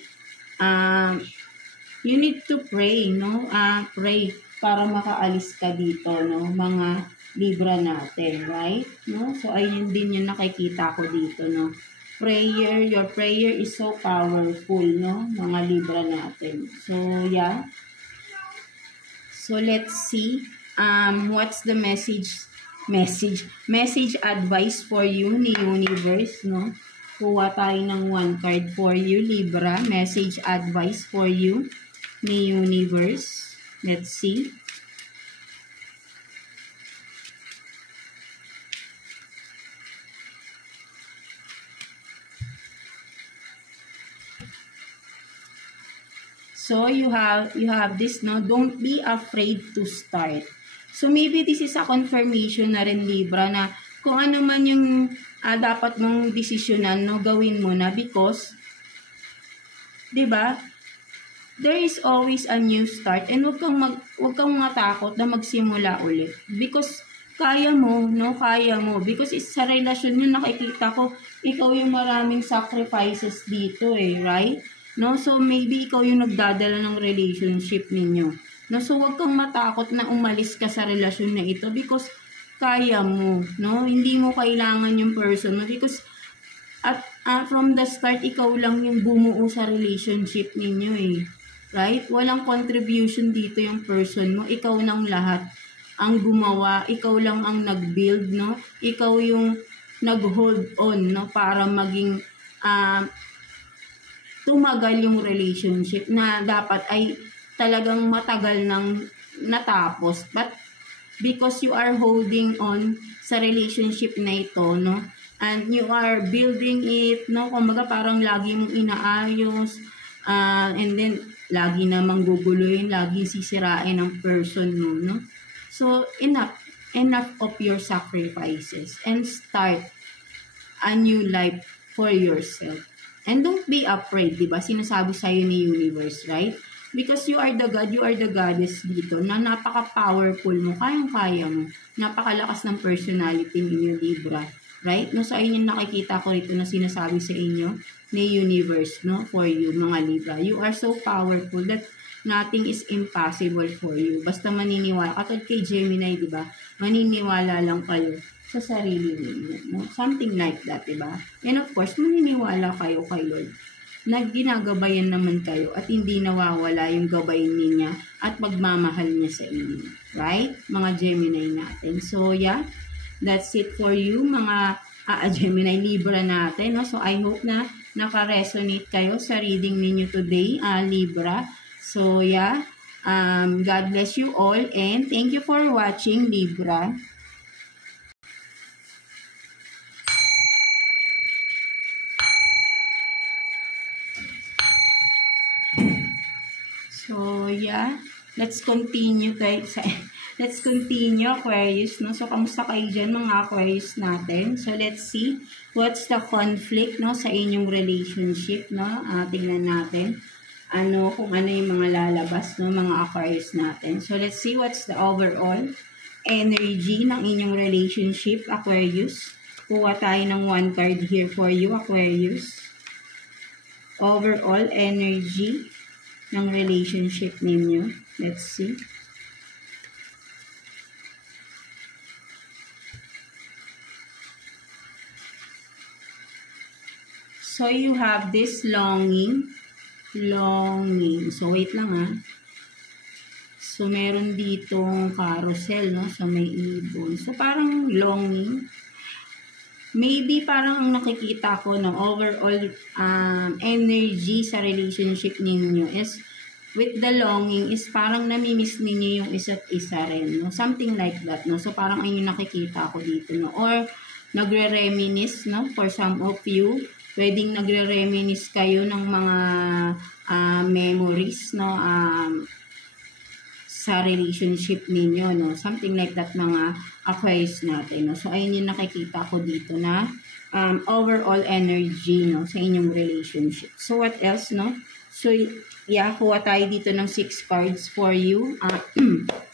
you need to pray, no? Pray para makaalis ka dito, no, mga Libra natin, right? No? So ayun din yung nakikita ko dito, no? Prayer, your prayer is so powerful, no, mga Libra natin. So yeah. So let's see what's the message advice for you ni Universe, no? Kuha tayo ng one card for you, Libra. Message advice for you ni Universe. Let's see. So you have this, no? Don't be afraid to start. So maybe this is a confirmation na rin, Libra, na kung ano man yung dapat mong desisyonan, no, gawin mo na, because 'di ba? There is always a new start, and wag kang matakot na magsimula ulit, because kaya mo, no? Kaya mo, because sa relasyon yun nakikita ko ikaw yung maraming sacrifices dito right? No, so maybe ikaw yung nagdadala ng relationship ninyo. No, so wag kang matakot na umalis ka sa relasyon na ito, because kaya mo, no? Hindi mo kailangan yung person mo, because from the start ikaw lang yung bumuo sa relationship ninyo right? Walang contribution dito yung person mo, ikaw nang lahat ang gumawa, ikaw lang ang nag-build, no? Ikaw yung nag-hold on, no, para maging tumagal yung relationship na dapat ay talagang matagal nang natapos. But because you are holding on sa relationship na ito, no, and you are building it, no, kumbaga parang lagi mong inaayos, and then lagi namang guguluhin, lagi sisirain ang person mo, no? So enough of your sacrifices, and start a new life for yourself. And don't be afraid, di ba? Sinasabi sa'yo ni Universe, right? Because you are the God, you are the goddess dito, na napaka-powerful mo, kayang-kaya mo. Napakalakas ng personality ninyo, Libra. Right? No, so ayun yung nakikita ko rito na sinasabi sa inyo ni Universe, no? For you, mga Libra. You are so powerful that nothing is impossible for you. Basta maniniwala. Katulad kay Gemini, di ba? Maniniwala lang kayo sa sarili ninyo, no? Something like that, diba? And of course, maniniwala kayo kay Lord na ginagabayan naman kayo at hindi nawawala yung gabayin niya at pagmamahal niya sa inyo. Right? Mga Gemini natin. So, yeah. That's it for you, mga Gemini Libra natin, no? So, I hope na naka-resonate kayo sa reading ninyo today, Libra. So, yeah. God bless you all, and thank you for watching, Libra. So, yeah. Let's continue, guys. Let's continue, Aquarius, no? So, kamusta kayo dyan, mga Aquarius natin? So, let's see what's the conflict, no, sa inyong relationship, no? Tingnan natin kung ano yung mga lalabas, no, mga Aquarius natin. So, let's see what's the overall energy ng inyong relationship, Aquarius. Kuha tayo ng one card here for you, Aquarius. Overall energy ng relationship ninyo. Let's see. So, you have this longing. So, wait lang So, meron ditong carousel, no? So, may ibon. So, parang longing. maybe parang ang nakikita ko no overall energy sa relationship ninyo is with the longing is parang namimiss ninyo yung isa't isa rin, no? Something like that, no? So, parang ayun yung nakikita ko dito, no? Or, nagre-reminisce, no? For some of you, pwedeng nagre-reminisce kayo ng mga memories, no? Sa relationship ninyo, no? Something like that, mga Aquarius natin, no? So, ayun yung nakikita ko dito na overall energy, no? Sa inyong relationship. So, what else, no? So, yeah, kuha tayo dito ng 6 cards for you.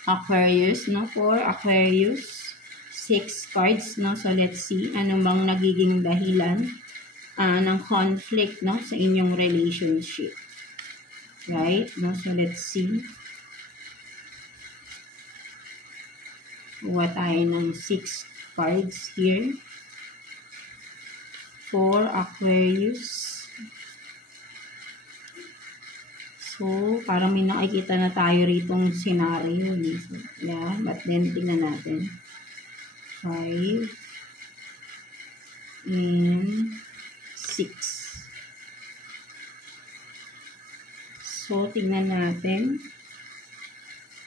Aquarius, no? For Aquarius, 6 cards, no? So, let's see. Ano bang nagiging dahilan ng conflict, no? Sa inyong relationship. Right? No? So, let's see. Kuha tayo ng 6 cards here. For Aquarius. So, parang may nakikita na tayo ritong scenario. So, yeah, but then, tingnan natin. 5 and 6. So, tingnan natin.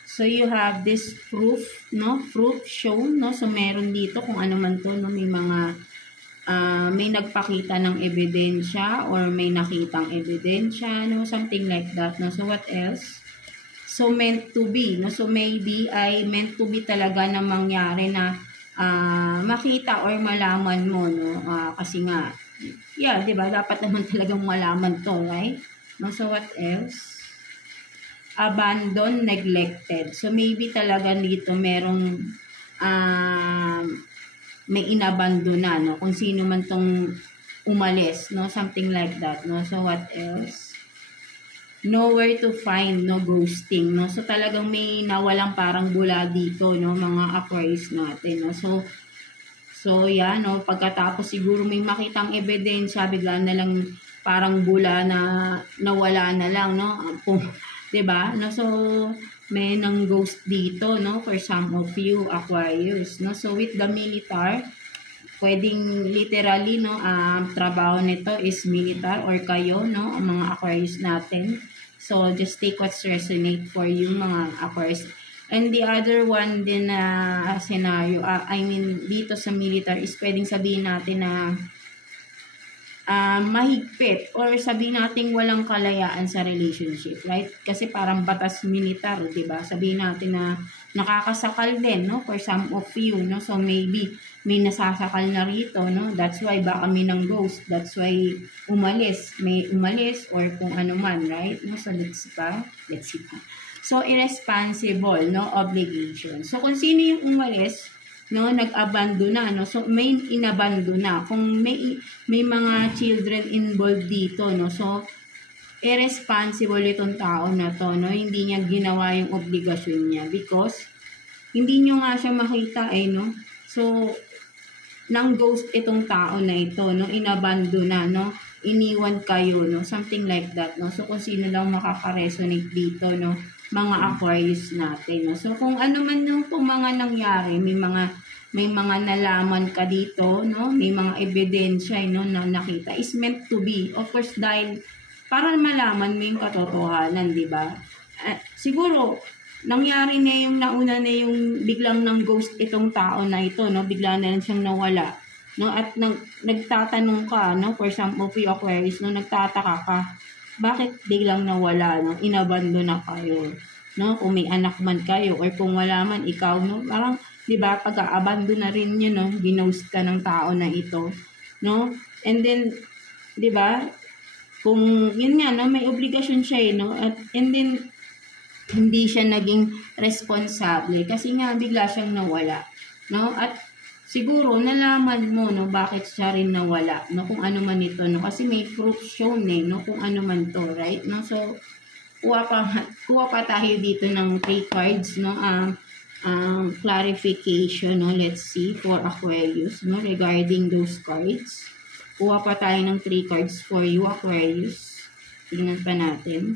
So, you have this proof, no? Proof shown, no? So, meron dito kung ano man to, no? May mga may nagpakita ng ebidensya or may nakitang ebidensya, no? Something like that, no? So, what else? So, meant to be, no? So, maybe ay meant to be talaga na mangyari na makita or malaman mo, no? Kasi nga, yeah, diba? Dapat naman talagang malaman to, right? No? So, what else? Abandoned, neglected. So, maybe talaga dito merong may inabandona, no? Kung sino man tong umalis, no? Something like that, no? So, what else? Nowhere to find, no? Ghosting, no? So, talagang may nawalang parang bula dito, no? Mga Aquarius natin, no? So, yeah, no? Pagkatapos siguro may makitang ebidensya, bigla na lang parang bula na nawala na lang, no? Diba? No? So, may nang ghost dito, no? For some of you, Aquarius, no? So, with the militar, pwedeng literally, no? Trabaho nito is militar or kayo, no? Ang mga Aquarius natin. So, just take what's resonate for you, mga Aquarius. And the other one din na scenario, I mean, dito sa militar is pwedeng sabihin natin na mahigpit or sabihin natin walang kalayaan sa relationship, right? Kasi parang batas militar, diba? Sabihin natin na nakakasakal din, no? For some of you, no? So, maybe may nasasakal na rito, no? That's why baka may ng ghost. That's why umalis. May umalis or kung ano man, right? No? So, let's see pa. So, irresponsible, no? Obligation. So, kung sino yung umalis, no, nag-abandona, no? So, may inabandona. Kung may mga children involved dito, no? So, irresponsible itong tao na to, no? Hindi niya ginawa yung obligasyon niya because hindi niyo nga siya makita, no? So, nang ghost itong tao na ito, no? Inabandona, no? Iniwan kayo, no? Something like that, no? So, kung sino lang makaka-resonate dito, no? Mga Aquarius natin, no? So, kung ano man yung mga nangyari, may mga nalaman ka dito, no? May mga ebidensya, no, na nakita is meant to be. Of course, dahil para malaman mo yung katotohanan, di ba? Siguro, nangyari na yung nauna na yung biglang ng ghost itong tao na ito, no? Bigla na lang siyang nawala, no? At nagtatanong ka, no? For some of you Aquarius, no? Nagtataka ka, bakit biglang nawala, no? Inabandon na kayo, no? Kung may anak man kayo or kung wala man ikaw, no? Parang, di ba, pag-abandon na rin yun, no? Ginost ka ng tao na ito, no? And then, di ba, kung, yun nga, no? May obligasyon siya, no? And then, hindi siya naging responsable kasi nga bigla siyang nawala, no? At siguro nalaman mo, no, bakit siya rin nawala, no, kung ano man ito, no, kasi may proof shown, no, kung ano man to, right? No? So, kuha pa tayo dito ng 3 cards, no, clarification, no, let's see, for Aquarius, no, regarding those cards. Kuha pa tayo ng 3 cards for you, Aquarius. Tingnan pa natin,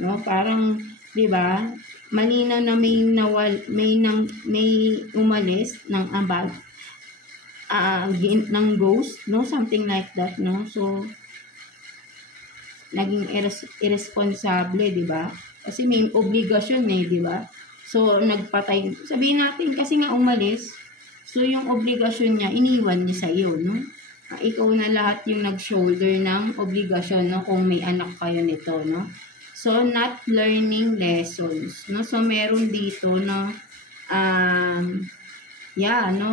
no, parang, di ba, malinaw na may umalis ng ng ghost, no? Something like that, no? So, naging irresponsible, di ba? Kasi may obligasyon di ba? So, nagpatay. Sabihin natin, kasi nga umalis, so yung obligasyon niya, iniwan niya sa'yo, no? Ikaw na lahat yung nag-shoulder ng obligasyon, no? Kung may anak kayo nito, no? So, not learning lessons, no? So, meron dito, no? No?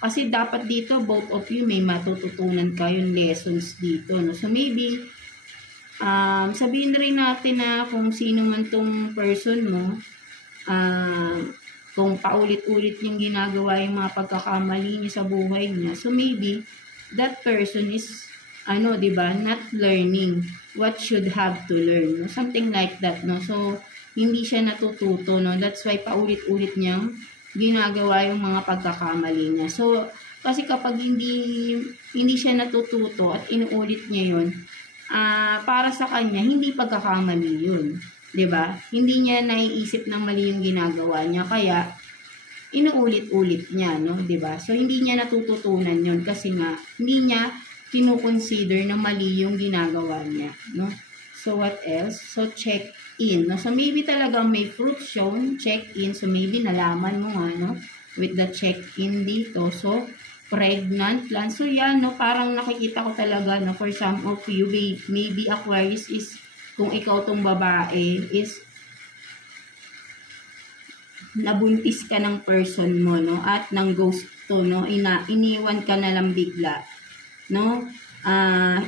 Kasi dapat dito, both of you, may matututunan kayong lessons dito, no? So, maybe, sabihin rin natin na kung sino man tong person mo, kung paulit-ulit yung ginagawa yung mga pagkakamali niya sa buhay niya, so maybe that person is diba, not learning what should have to learn, no? Something like that, no? So hindi siya natututo, no? That's why paulit-ulit niyang ginagawa yung mga pagkakamali niya. So kasi kapag hindi siya natututo at inuulit niya yun, para sa kanya hindi pagkakamali yun. 'Di ba? Hindi niya naiisip na mali yung ginagawa niya, kaya inuulit-ulit niya, no? 'Di ba? So hindi niya natututunan 'yon kasi nga hindi niya kino-consider na mali yung ginagawa niya, no? So what else? So check in, no? So maybe talagang may proof shown, check in. So maybe nalaman mo nga, no? With the check in dito. So pregnant lang. So yan, no? Parang nakikita ko talaga, no? For some of you, maybe Aquarius is, kung ikaw tong babae, is nabuntis ka ng person mo, no? At ng ghost to, no? Iniwan ka na lang bigla, no?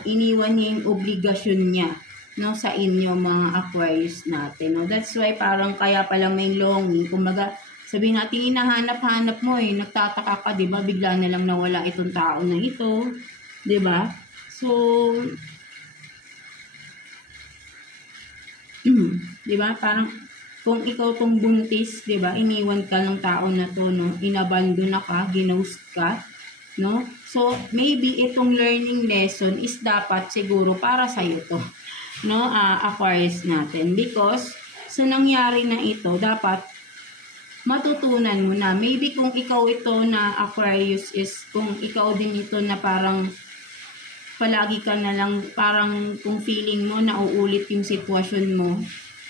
Iniwan niya yung obligasyon niya, no? Sa inyo mga Aquarius natin, no? That's why parang kaya pala may longing. Kumbaga, sabihin natin, hinahanap-hanap mo nagtataka ka, di ba? Bigla na lang nawala itong tao na ito, di ba? So, di ba? Parang kung ikaw tong buntis, di ba? Iniwan ka ng tao na to, no? Inabandon na ka, ginost ka, no? So, maybe itong learning lesson is dapat siguro para sa iyo to, no? Aquarius natin. Because sa nangyari na ito, dapat matutunan mo na. Maybe kung ikaw ito na Aquarius is, kung ikaw din ito na parang palagi ka na lang, parang kung feeling mo na uulit yung sitwasyon mo,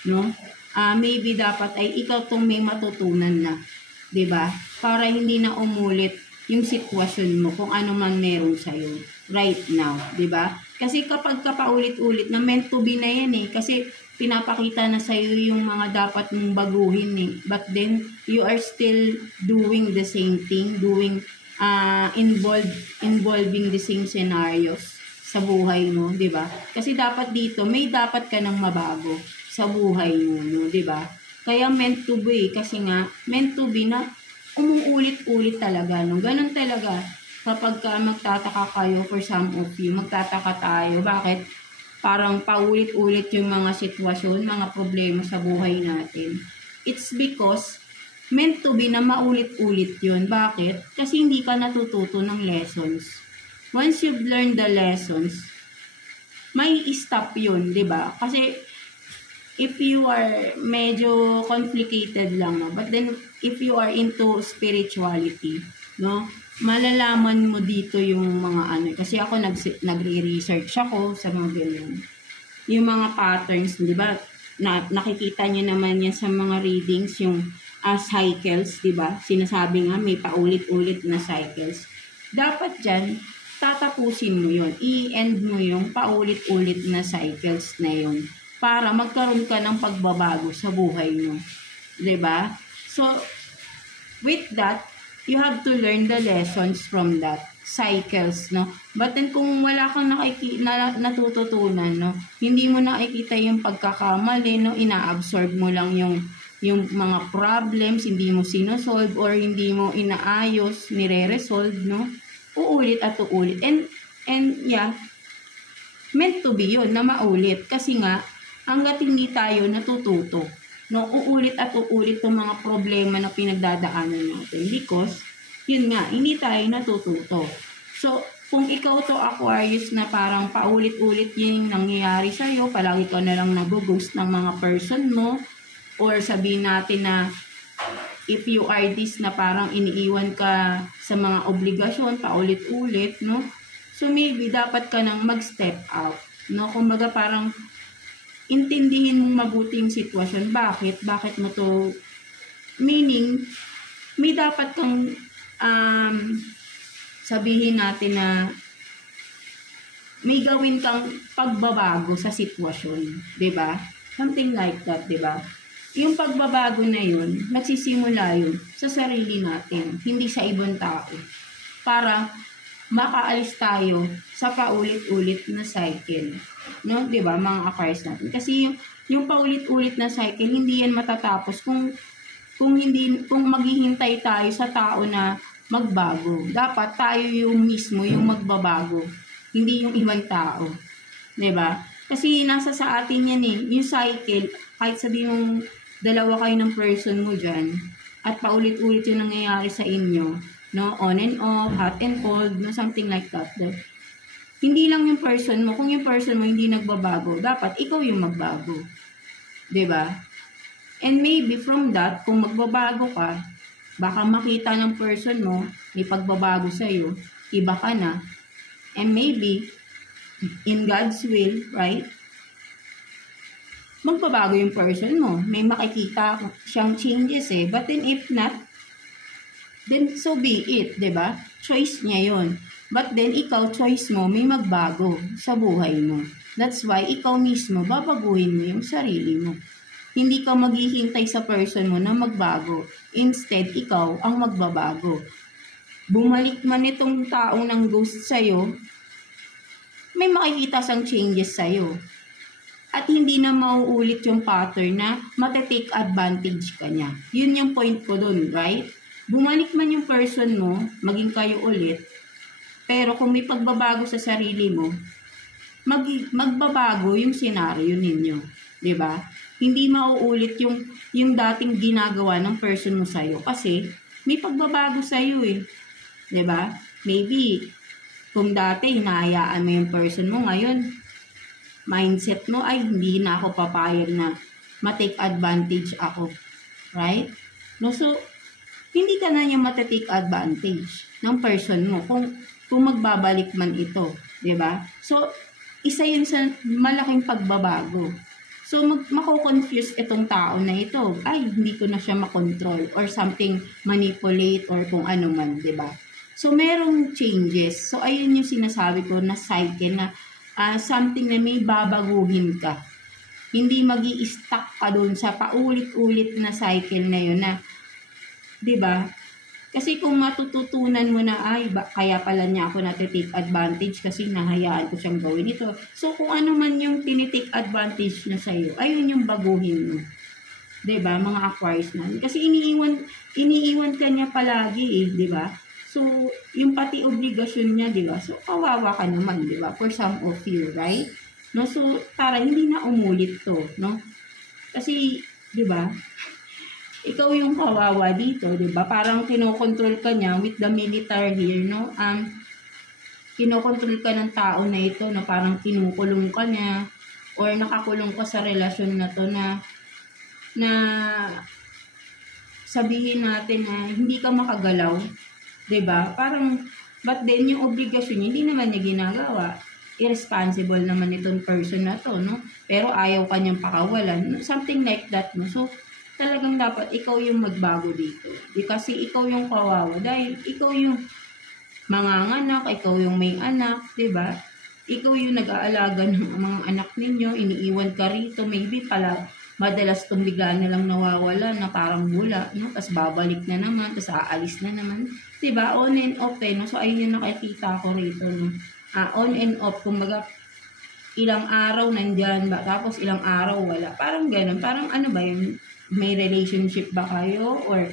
no? Maybe dapat ay ikaw tong may matutunan na, 'di ba? Para hindi na umulit yung sitwasyon mo kung ano man meron sa iyo right now, 'di ba? Kasi kapag paulit-ulit na, meant to be na yan kasi pinapakita na sa iyo yung mga dapat mong baguhin but then you are still doing the same thing, involving the same scenarios sa buhay mo, 'di ba? Kasi dapat dito may dapat ka nang mabago sa buhay mo, no? 'Di ba? Kaya meant to be, kasi nga meant to be na umuulit-ulit talaga, no? Ganun talaga. Kapag magtataka kayo, for some of you, magtataka tayo, bakit parang paulit-ulit yung mga sitwasyon, mga problema sa buhay natin. It's because meant to be na maulit-ulit yun. Bakit? Kasi hindi ka natututo ng lessons. Once you've learned the lessons, may stop yun, 'di ba? Kasi if you are medyo complicated lang, no? But then if you are into spirituality, no? Malalaman mo dito yung mga kasi ako nagre-research ako sa mga ganyan. Yung mga patterns, 'di ba? Nakikita niyo naman yan sa mga readings, yung cycles, 'di ba? Sinasabi nga may paulit-ulit na cycles. Dapat diyan tatapusin mo 'yon. I-end mo yung paulit-ulit na cycles na 'yon para magkaroon ka ng pagbabago sa buhay mo. 'Di ba? So with that, you have to learn the lessons from that cycles, no? But then kung wala kang natututunan, no? Hindi mo nakikita yung pagkakamali, no? Ina-absorb mo lang yung mga problems, hindi mo sinosolve or hindi mo inaayos, nire-resolve, no? Uulit at uulit. And yeah, meant to be yun, na maulit. Kasi nga, hanggat hindi tayo natututo, no, uulit at uulit yung mga problema na pinagdadaanan natin because yun nga, hindi tayo natututo. So, kung ikaw to Aquarius na parang paulit-ulit yung nangyayari sa'yo, palagi ka na lang nag-ghost ng mga person mo, or sabihin natin na if you are this na parang iniiwan ka sa mga obligasyon paulit-ulit, no? So maybe dapat ka nang mag-step out, no? Kumbaga parang intindihin mong mabuti yung sitwasyon. Bakit? Bakit mo to? Meaning, may dapat kang sabihin natin na may gawin kang pagbabago sa sitwasyon, 'di ba? Something like that, 'di ba? Yung pagbabago na yun, nagsisimula yun sa sarili natin, hindi sa ibang tao. Para makaalis tayo sa paulit-ulit na cycle. No? 'Di ba, mga Aquarius natin? Kasi yung paulit-ulit na cycle, hindi yan matatapos kung maghihintay tayo sa tao na magbago. Dapat tayo yung mismo yung magbabago, hindi yung ibang tao. 'Di ba? Kasi nasa sa atin yan eh, yung cycle, kahit sabihin mong dalawa kayo ng person mo dyan, at paulit-ulit yung nangyayari sa inyo, no? On and off, hot and cold, no? Something like that. Hindi lang yung person mo, kung yung person mo hindi nagbabago, dapat ikaw yung magbago. 'Di ba? And maybe from that, kung magbabago ka, baka makita ng person mo, may pagbabago sa'yo, iba ka na, and maybe, in God's will, right? Magbabago yung person mo. May makikita siyang changes eh. But then if not, then so be it, 'di ba? Choice niya 'yon. But then ikaw, choice mo, may magbago sa buhay mo. That's why ikaw mismo, babaguhin mo yung sarili mo. Hindi ka maghihintay sa person mo na magbago. Instead, ikaw ang magbabago. Bumalik man itong taong ng ghost sa'yo, may makikita sang changes sa'yo. At hindi na mauulit yung pattern na matetake advantage ka niya. Yun yung point ko dun, right? Bumalik man yung person mo, maging kayo ulit, pero kung may pagbabago sa sarili mo, magbabago yung senaryo ninyo. 'Di ba? Hindi mauulit yung dating ginagawa ng person mo sa'yo kasi may pagbabago sa'yo eh. 'Di ba? Maybe, kung dati hinahayaan mo yung person mo, ngayon, mindset mo ay hindi na ako papayag na ma-take advantage ako. Right? No, so, hindi ka na niya ma-take advantage ng person mo kung magbabalik man ito. 'Di ba? So, isa yun sa malaking pagbabago. So, mako-confuse itong tao na ito. Ay, hindi ko na siya makontrol or something manipulate or kung ano man, 'di ba? So, merong changes. So, ayun yung sinasabi ko na cycle na something na may babaguhin ka. Hindi magi-stuck ka doon sa paulit-ulit na cycle na yun na, 'di ba? Kasi kung matututunan mo na, ay, kaya pala niya ako natitake advantage kasi nahayaan ko siyang gawin ito. So, kung ano man yung tinitake advantage na sa'yo, ayun yung baguhin mo. 'Di ba, mga Aquarius na? Kasi iniiwan ka niya palagi eh, 'di ba? So, yung pati obligasyon niya, 'di ba? So, kawawa ka naman, 'di ba? For some of you, right? No, so para hindi na umulit 'to, no? Kasi, 'di ba? Ikaw yung kawawa dito, 'di ba? Parang kinokontrol ka niya with the military here, no? Kinokontrol ka ng tao na ito na parang kinukulong ka niya or nakakulong ka sa relasyon na 'to na sabihin natin na hindi ka makagalaw, 'di ba? Parang but then yung obligasyon niya, hindi naman niya ginagawa. Irresponsible naman itong person na 'to, no? Pero ayaw kanyang pakawalan, something like that, no? So talagang dapat ikaw yung magbago dito. Kasi ikaw yung kawawa. Dahil ikaw yung manganganak, ikaw yung may anak, 'di ba? Ikaw yung nag-aalaga ng mga anak ninyo, iniiwan ka rito, maybe pala madalas itong bigla na lang nawawala na parang bula, no? Tapos babalik na naman, tapos aalis na naman. 'Di ba? On and off eh, no? So ayun yung nakikita ko rito, no? On and off, kumbaga ilang araw nandyan ba, tapos ilang araw wala. Parang ganun. Parang ano ba yun? May relationship ba kayo? Or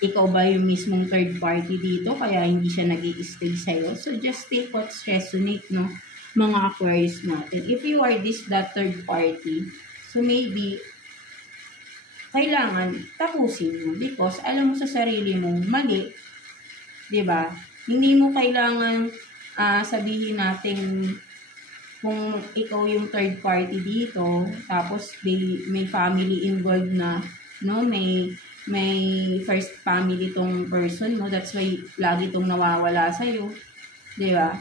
ikaw ba yung mismong third party dito kaya hindi siya nag-i-stay sa'yo? So just take what's resonate, no? Mga Aquarius natin. If you are that third party, so maybe kailangan tapusin mo because alam mo sa sarili mo mali, 'di ba? Hindi mo kailangan sabihin natin kung ikaw yung third party dito, tapos may family involved na, no, may may first family tong person mo. That's why lagi tong nawawala sa'yo. Di ba?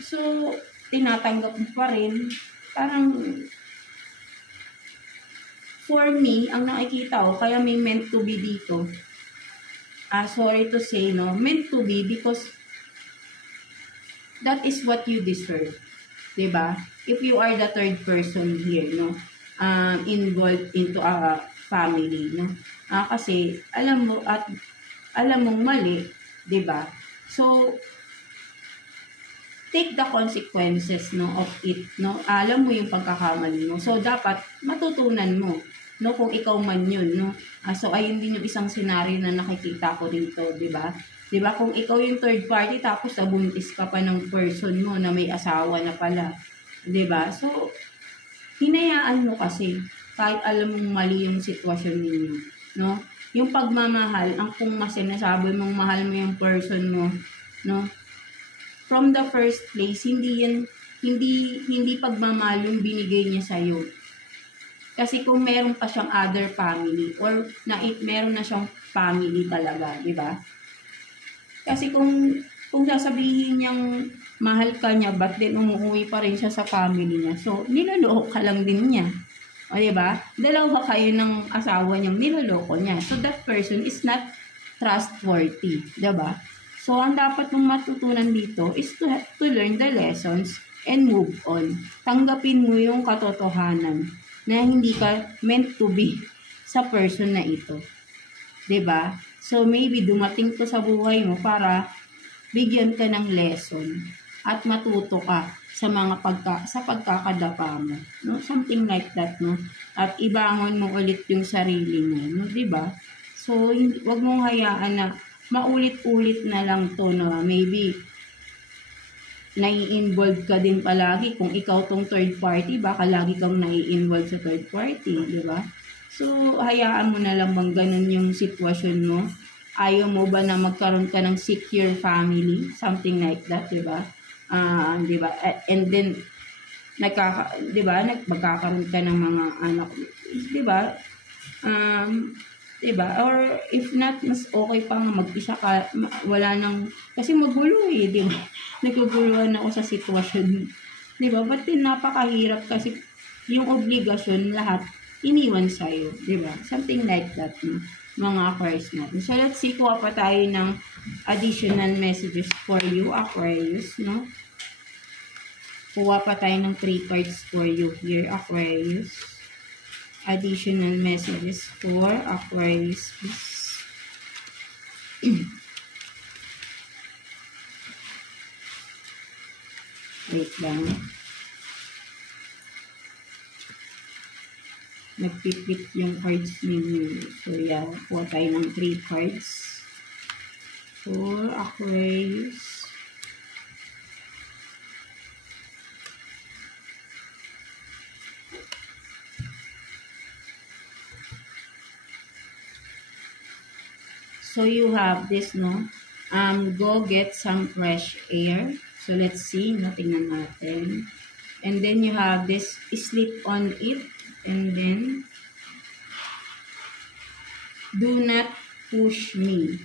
So, tinatanggap mo pa rin. Parang, for me, ang nakikita ko, kaya may meant to be dito. Sorry to say, no? Meant to be because that is what you deserve. Diba? If you are the third person here, no? Involved into a family, no? Kasi, alam mong mali, diba? So, take the consequences, no, of it, no? Alam mo yung pagkakamali mo. So, dapat matutunan mo, no, kung ikaw man yun, no? So, ayun din yung isang scenario na nakikita ko dito, di ba? Di ba, kung ikaw yung third party, tapos nabuntis ka pa ng person mo na may asawa na pala, di ba? So, hinayaan mo kasi, kahit alam mong mali yung sitwasyon ninyo, no? Yung pagmamahal, ang kung sinasabi mong mahal mo yung person mo, no? From the first place, hindi pagmamahal yung binigay niya sa'yo. Kasi kung meron pa siyang other family or meron na siyang family talaga, di ba? Kasi kung sasabihin niyang mahal ka niya, but then umuwi pa rin siya sa family niya. So, niloloko ka lang din niya. O, di ba? Dalawa kayo ng asawa niyang niloloko niya. So, that person is not trustworthy. Di ba? So, ang dapat mong matutunan dito is to learn the lessons and move on. Tanggapin mo yung katotohanan na hindi ka meant to be sa person na ito. 'Di ba? So, maybe dumating to sa buhay mo para bigyan ka ng lesson at matuto ka sa mga pagkakadapa mo. No? Something like that, no? At ibangon mo ulit yung sarili mo, no? 'Di ba? So, wag mong hayaan na maulit-ulit na lang to, no? Maybe nai-involve ka din palagi. Kung ikaw tong third party, baka lagi kang nai-involve sa third party, di ba? So, hayaan mo na lang bang ganun yung sitwasyon mo? Ayaw mo ba na magkaroon ka ng secure family? Something like that, di ba? Di ba? And then, di ba? Magkakaroon ka ng mga anak, di ba? Diba? Or if not, mas okay pa nga mag-isa ka, wala nang, kasi magulo eh, diba? Naguguluhan ako sa sitwasyon. Diba? But then, napakahirap kasi yung obligasyon, lahat, iniwan sa'yo. Diba? Something like that, no? Mga Aquarius natin. So, let's see, kuha pa tayo ng additional messages for you, Aquarius, no? Kuha pa tayo ng 3 cards for you here, Aquarius. Additional messages for Aquarius, please. Wait lang. Nagpipit yung cards ninyo. So, yeah. Kuha tayo ng 3 cards for Aquarius. So, you have this, no? Go get some fresh air. So, let's see. Natingnan natin. And then, you have this, sleep on it. And then, do not push me.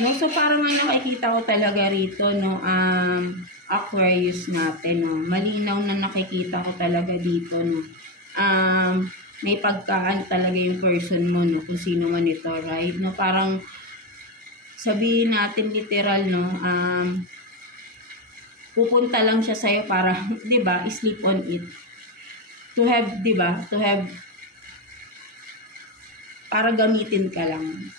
No? So, parang nakikita ko talaga rito, no? Aquarius natin, no? Malinaw na nakikita ko talaga dito, no? May pagkaan talaga yung person mo, no? Kung sino man ito, right? No? Parang, sabihin natin literal, no? Pupunta lang siya sa'yo para, di ba, sleep on it. To have, di ba? To have, para gamitin ka lang.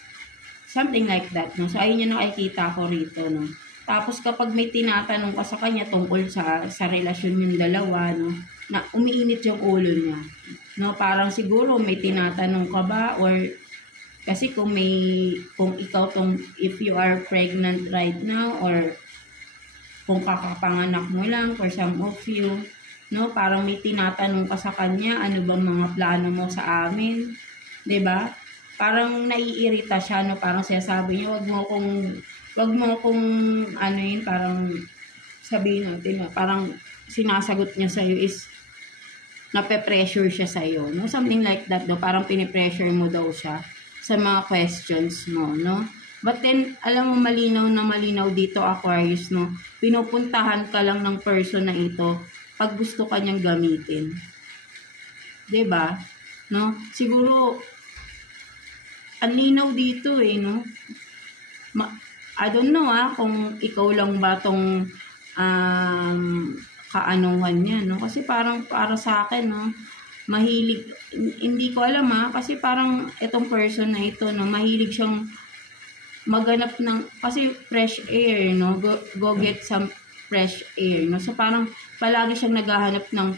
Something like that, no? So, ayun yung nakikita ko rito, no? Tapos, kapag may tinatanong ka sa kanya tungkol sa relasyon yung dalawa, no? Na umiinit yung ulo niya. No, parang siguro may tinatanong ka ba or kasi kung ikaw if you are pregnant right now or kung kakapanganak mo lang for some of you, no, parang may tinatanong ka sa kanya, ano bang mga plano mo sa amin, 'di ba? Parang naiirita siya, no, parang sinasabi niya, wag mo kong ano yun, parang sabihin natin, parang sinasagot niya sa iyo is nape-pressure siya sa'yo, no? Something like that, no? Parang pinipressure mo daw siya sa mga questions mo, no? But then, alam mo, malinaw na malinaw dito, Aquarius, no? Pinupuntahan ka lang ng person na ito pag gusto ka niyang gamitin. 'Di ba? No? Siguro, ang linaw dito eh, no? I don't know kung ikaw lang ba tong kaanuhan niya, no? Kasi parang para sa akin, no? Mahilig, hindi ko alam kasi parang itong person na ito, no? Mahilig siyang maganap ng, kasi fresh air, no? Go get some fresh air, no? So parang palagi siyang naghahanap ng,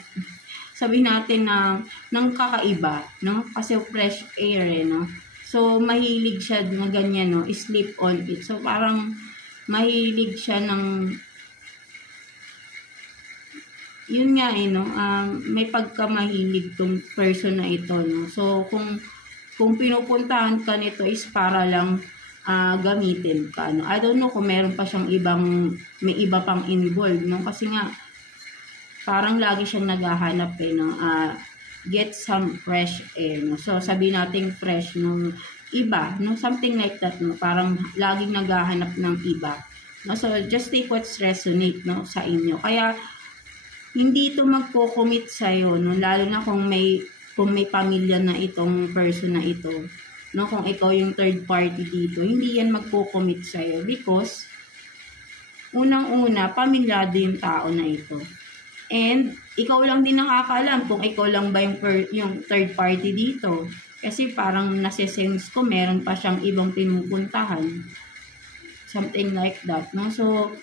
sabihin natin na, ng kakaiba, no? Kasi fresh air, no? So mahilig siya ng ganyan, no? Sleep on it. So parang mahilig siya ng, yun nga no? May pagkamahilig tong person na ito, no? So kung pinupuntahan ka nito is para lang gamitin ka, no? I don't know kung meron pa siyang may iba pang involved, no? Kasi nga parang lagi siyang naghahanap no? Get some fresh air, no? So sabi natin fresh no, iba, no? Something like that, no? Parang laging naghahanap ng iba, no? So just take what's resonate, no, sa inyo. Kaya hindi ito magko-commit sa'yo, no? Lalo na kung may pamilya na itong person na ito, no? Kung ikaw yung third party dito, hindi yan magko-commit sa'yo because unang-una, pamilyado yung tao na ito. And ikaw lang din nakakaalam kung ikaw lang ba yung third party dito. Kasi parang nasa-sense ko meron pa siyang ibang pinupuntahan. Something like that, no? So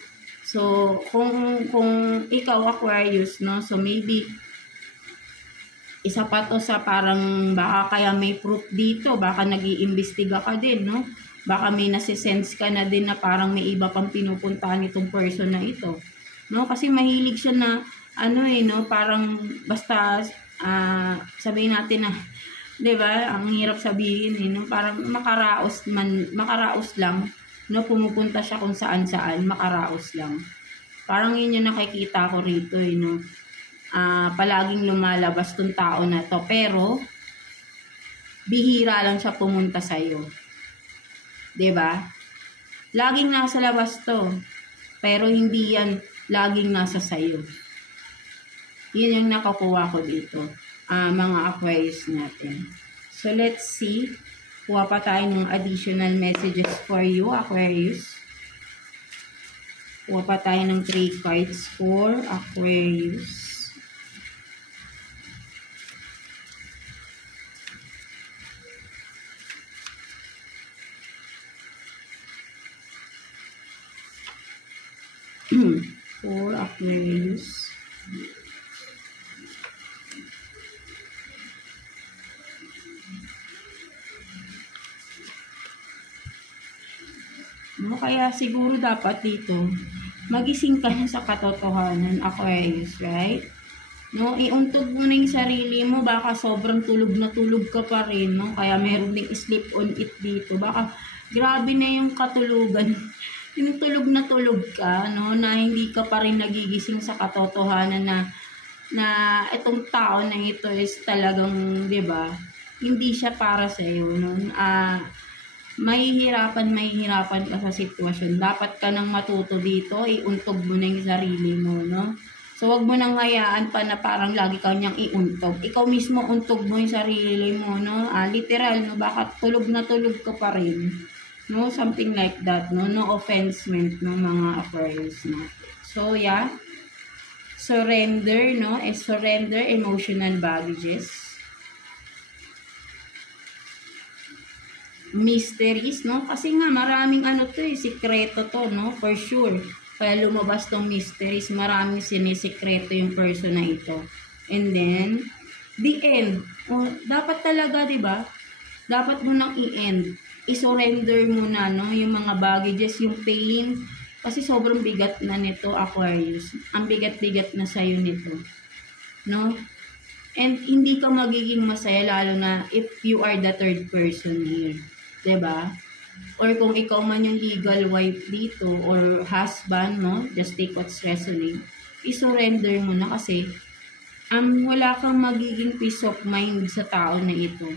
kung ikaw Aquarius, no? So maybe isa pa to sa parang baka kaya may proof dito, baka nag-iimbestiga ka din, no? Baka may nasi-sense ka na din na parang may iba pang pinupuntahan itong person na ito, no? Kasi mahilig siya na no, parang basta sabihin natin na, 'di ba? Ang hirap sabihin no, parang makaraos lang, no? Pumupunta siya kung saan-saan, makaraos lang. Parang yun yung nakikita ko rito no. Palaging lumalabas tong tao na to, pero bihira lang siya pumunta sa iyo. 'Di ba? Laging nasa labas to, pero hindi yan laging nasa sayo. Yun yung nakakuha ko dito, mga Aquarius natin. So let's see, kuha pa tayo ng additional messages for you, Aquarius. Kuha pa tayo ng 3 cards for Aquarius. For Aquarius. No, kaya siguro dapat dito magising ka na sa katotohanan, Aquarius, right? No, iuntog mo na yung sarili mo, baka sobrang tulog na tulog ka pa rin, no? Kaya meron ding sleep on it dito. Baka grabe na yung katulugan. Yung tulog na tulog ka, no, na hindi ka pa rin nagigising sa katotohanan na itong tao na ito is talagang, 'di ba? Hindi siya para sa iyo, no? Mahihirapan ka sa sitwasyon. Dapat ka nang matuto dito, iuntog mo na yung sarili mo, no? So wag mo nang hayaan pa na parang lagi ka niyang iuntog. Ikaw mismo untog mo yung sarili mo, no? Literal, no, baka tulog na tulog ka pa rin. No, something like that, no? No offensement, no, mga Aquarius natin. So, yeah. Surrender, no? Surrender emotional baggages. Mysteries, no? Kasi nga, maraming to sikreto to, no? For sure. Kaya lumabas tong mysteries, maraming sinisikreto yung person na ito. And then, the end. Dapat talaga, di ba? Dapat mo nang i-end. I-surrender mo na, no, yung mga baggages, yung pain, kasi sobrang bigat na nito, Aquarius. Ang bigat-bigat na sa'yo nito, no? And hindi ka magiging masaya, lalo na if you are the third person here, 'di ba? Or kung ikaw man yung legal wife dito, or husband, no? Just take what's resonate. I-surrender mo na kasi wala kang magiging peace of mind sa tao na ito.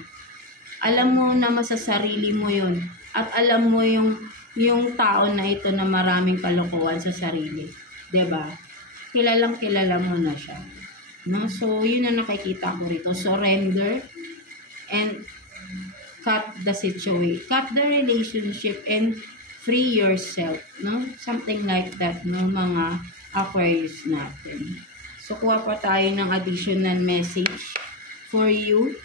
Alam mo na masasarili mo yun. At alam mo yung tao na ito na maraming kalokohan sa sarili. 'Di ba? Kilalang kilala mo na siya. No? So, yun ang nakikita ko rito. Surrender and cut the situation. Cut the relationship and free yourself. No? Something like that, no? Mga Aquarius natin. So, kuha pa tayo ng additional message for you.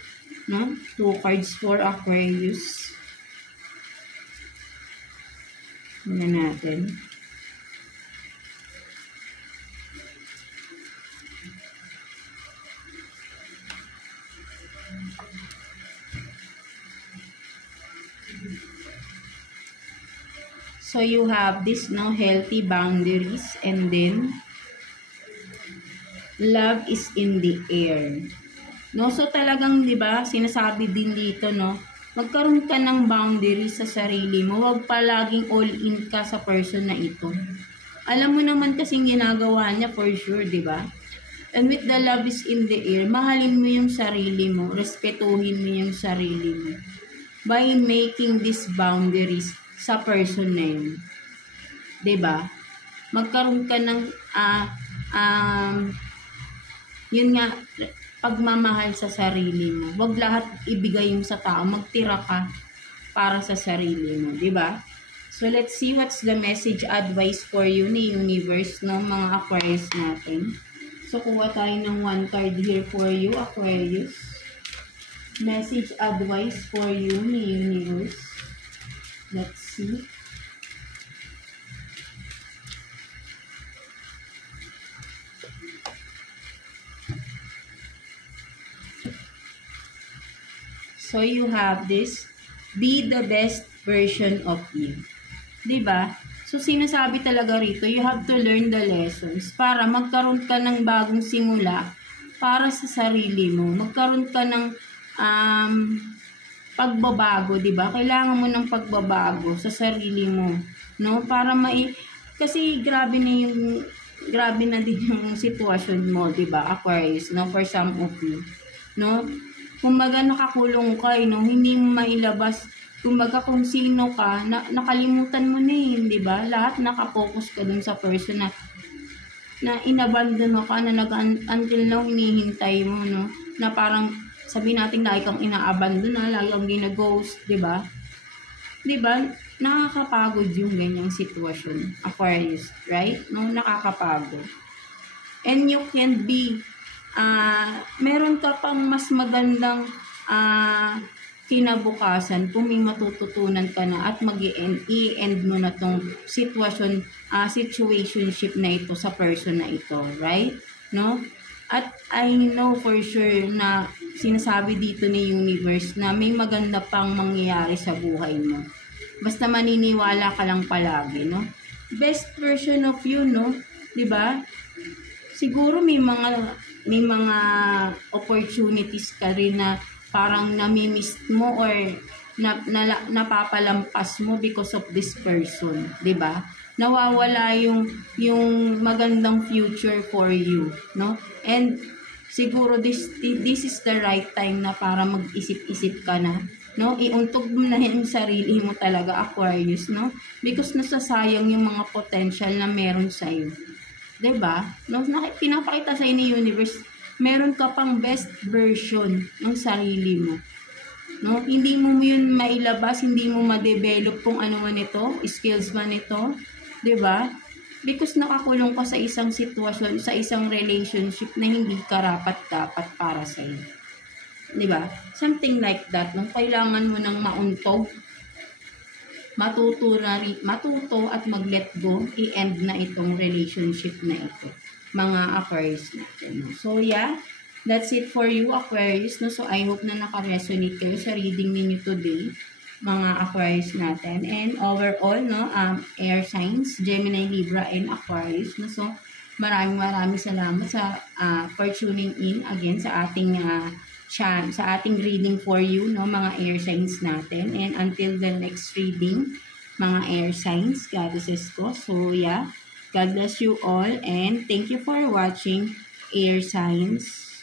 No? 2 cards for Aquarius. Tingnan natin. So, you have this, no, healthy boundaries, and then love is in the air. No, so talagang, 'di ba, sinasabi din dito, no, magkaroon ka ng boundaries sa sarili mo. Huwag palaging all in ka sa person na ito. Alam mo naman kasing ginagawa niya for sure, 'di ba? And with the love is in the air, mahalin mo yung sarili mo, respetuhin mo yung sarili mo by making these boundaries sa person na yun. 'Di ba? Magkaroon ka ng yun nga, pagmamahal sa sarili mo. Huwag lahat ibigay mo sa tao. Magtira ka para sa sarili mo, 'di ba? So let's see what's the message advice for you ni universe, no, mga Aquarius natin. So kuha tayo ng 1 card here for you, Aquarius. Message advice for you ni universe. Let's see. So you have this, be the best version of you. 'Di ba? So sinasabi talaga rito, you have to learn the lessons para magkaroon ka ng bagong simula para sa sarili mo. Magkaroon ka ng pagbabago, 'di ba? Kailangan mo ng pagbabago sa sarili mo, no? Para kasi grabe na din yung sitwasyon mo, 'di ba? Aquarius, no, for some of you, no? Kumbaga nakakulong ka, no? Hindi mo mailabas. Kumbaga kung sino ka, nakalimutan mo na yun, di ba? Lahat nakapokus ka dun sa person na inabandon mo ka, na until now hinihintay mo, no? Na parang sabihin natin lagi kang inaabandon na, lagi kang gina-ghost, di ba? Di ba? Nakakapagod yung ganyang sitwasyon, Aquarius, right? No, nakakapagod. And you can be meron ka pang mas magandang kinabukasan kung may matututunan ka na at i-end mo na tong situationship na ito sa person na ito, right? No? At I know for sure na sinasabi dito ni universe na may maganda pang mangyayari sa buhay mo. Basta maniniwala ka lang palagi, no? Best version of you, no? 'Di ba? Siguro may mga opportunities ka rin na parang nami-miss mo or napapalampas mo because of this person, 'di ba? Nawawala yung magandang future for you, no? And siguro this is the right time na para mag-isip-isip ka na, no? Iuntog mo na yung sarili mo talaga, Aquarius, no? Because nasasayang yung mga potential na meron sa'yo. 'Di ba? No, pinapakita sa ni universe, meron ka pang best version ng sarili mo. No, hindi mo yun mailabas, hindi mo ma-develop kung ano man ito, skills man ito, 'di ba? Because nakakulong ka sa isang sitwasyon, sa isang relationship na hindi karapat-dapat para sa iyo. 'Di ba? Something like that, no? Kailangan mo nang mauntog, matuto at mag-let go, i-end na itong relationship na ito, mga Aquarius natin. So yeah, that's it for you, Aquarius, no? So I hope na naka-resonate kayo sa reading ninyo today, mga Aquarius natin. And overall, no, air signs, Gemini, Libra, and Aquarius, no? So maraming salamat for tuning in again sa ating sa ating reading for you, no, mga air signs natin. And until the next reading, mga air signs, goddesses ko. So yeah, God bless you all and thank you for watching, air signs.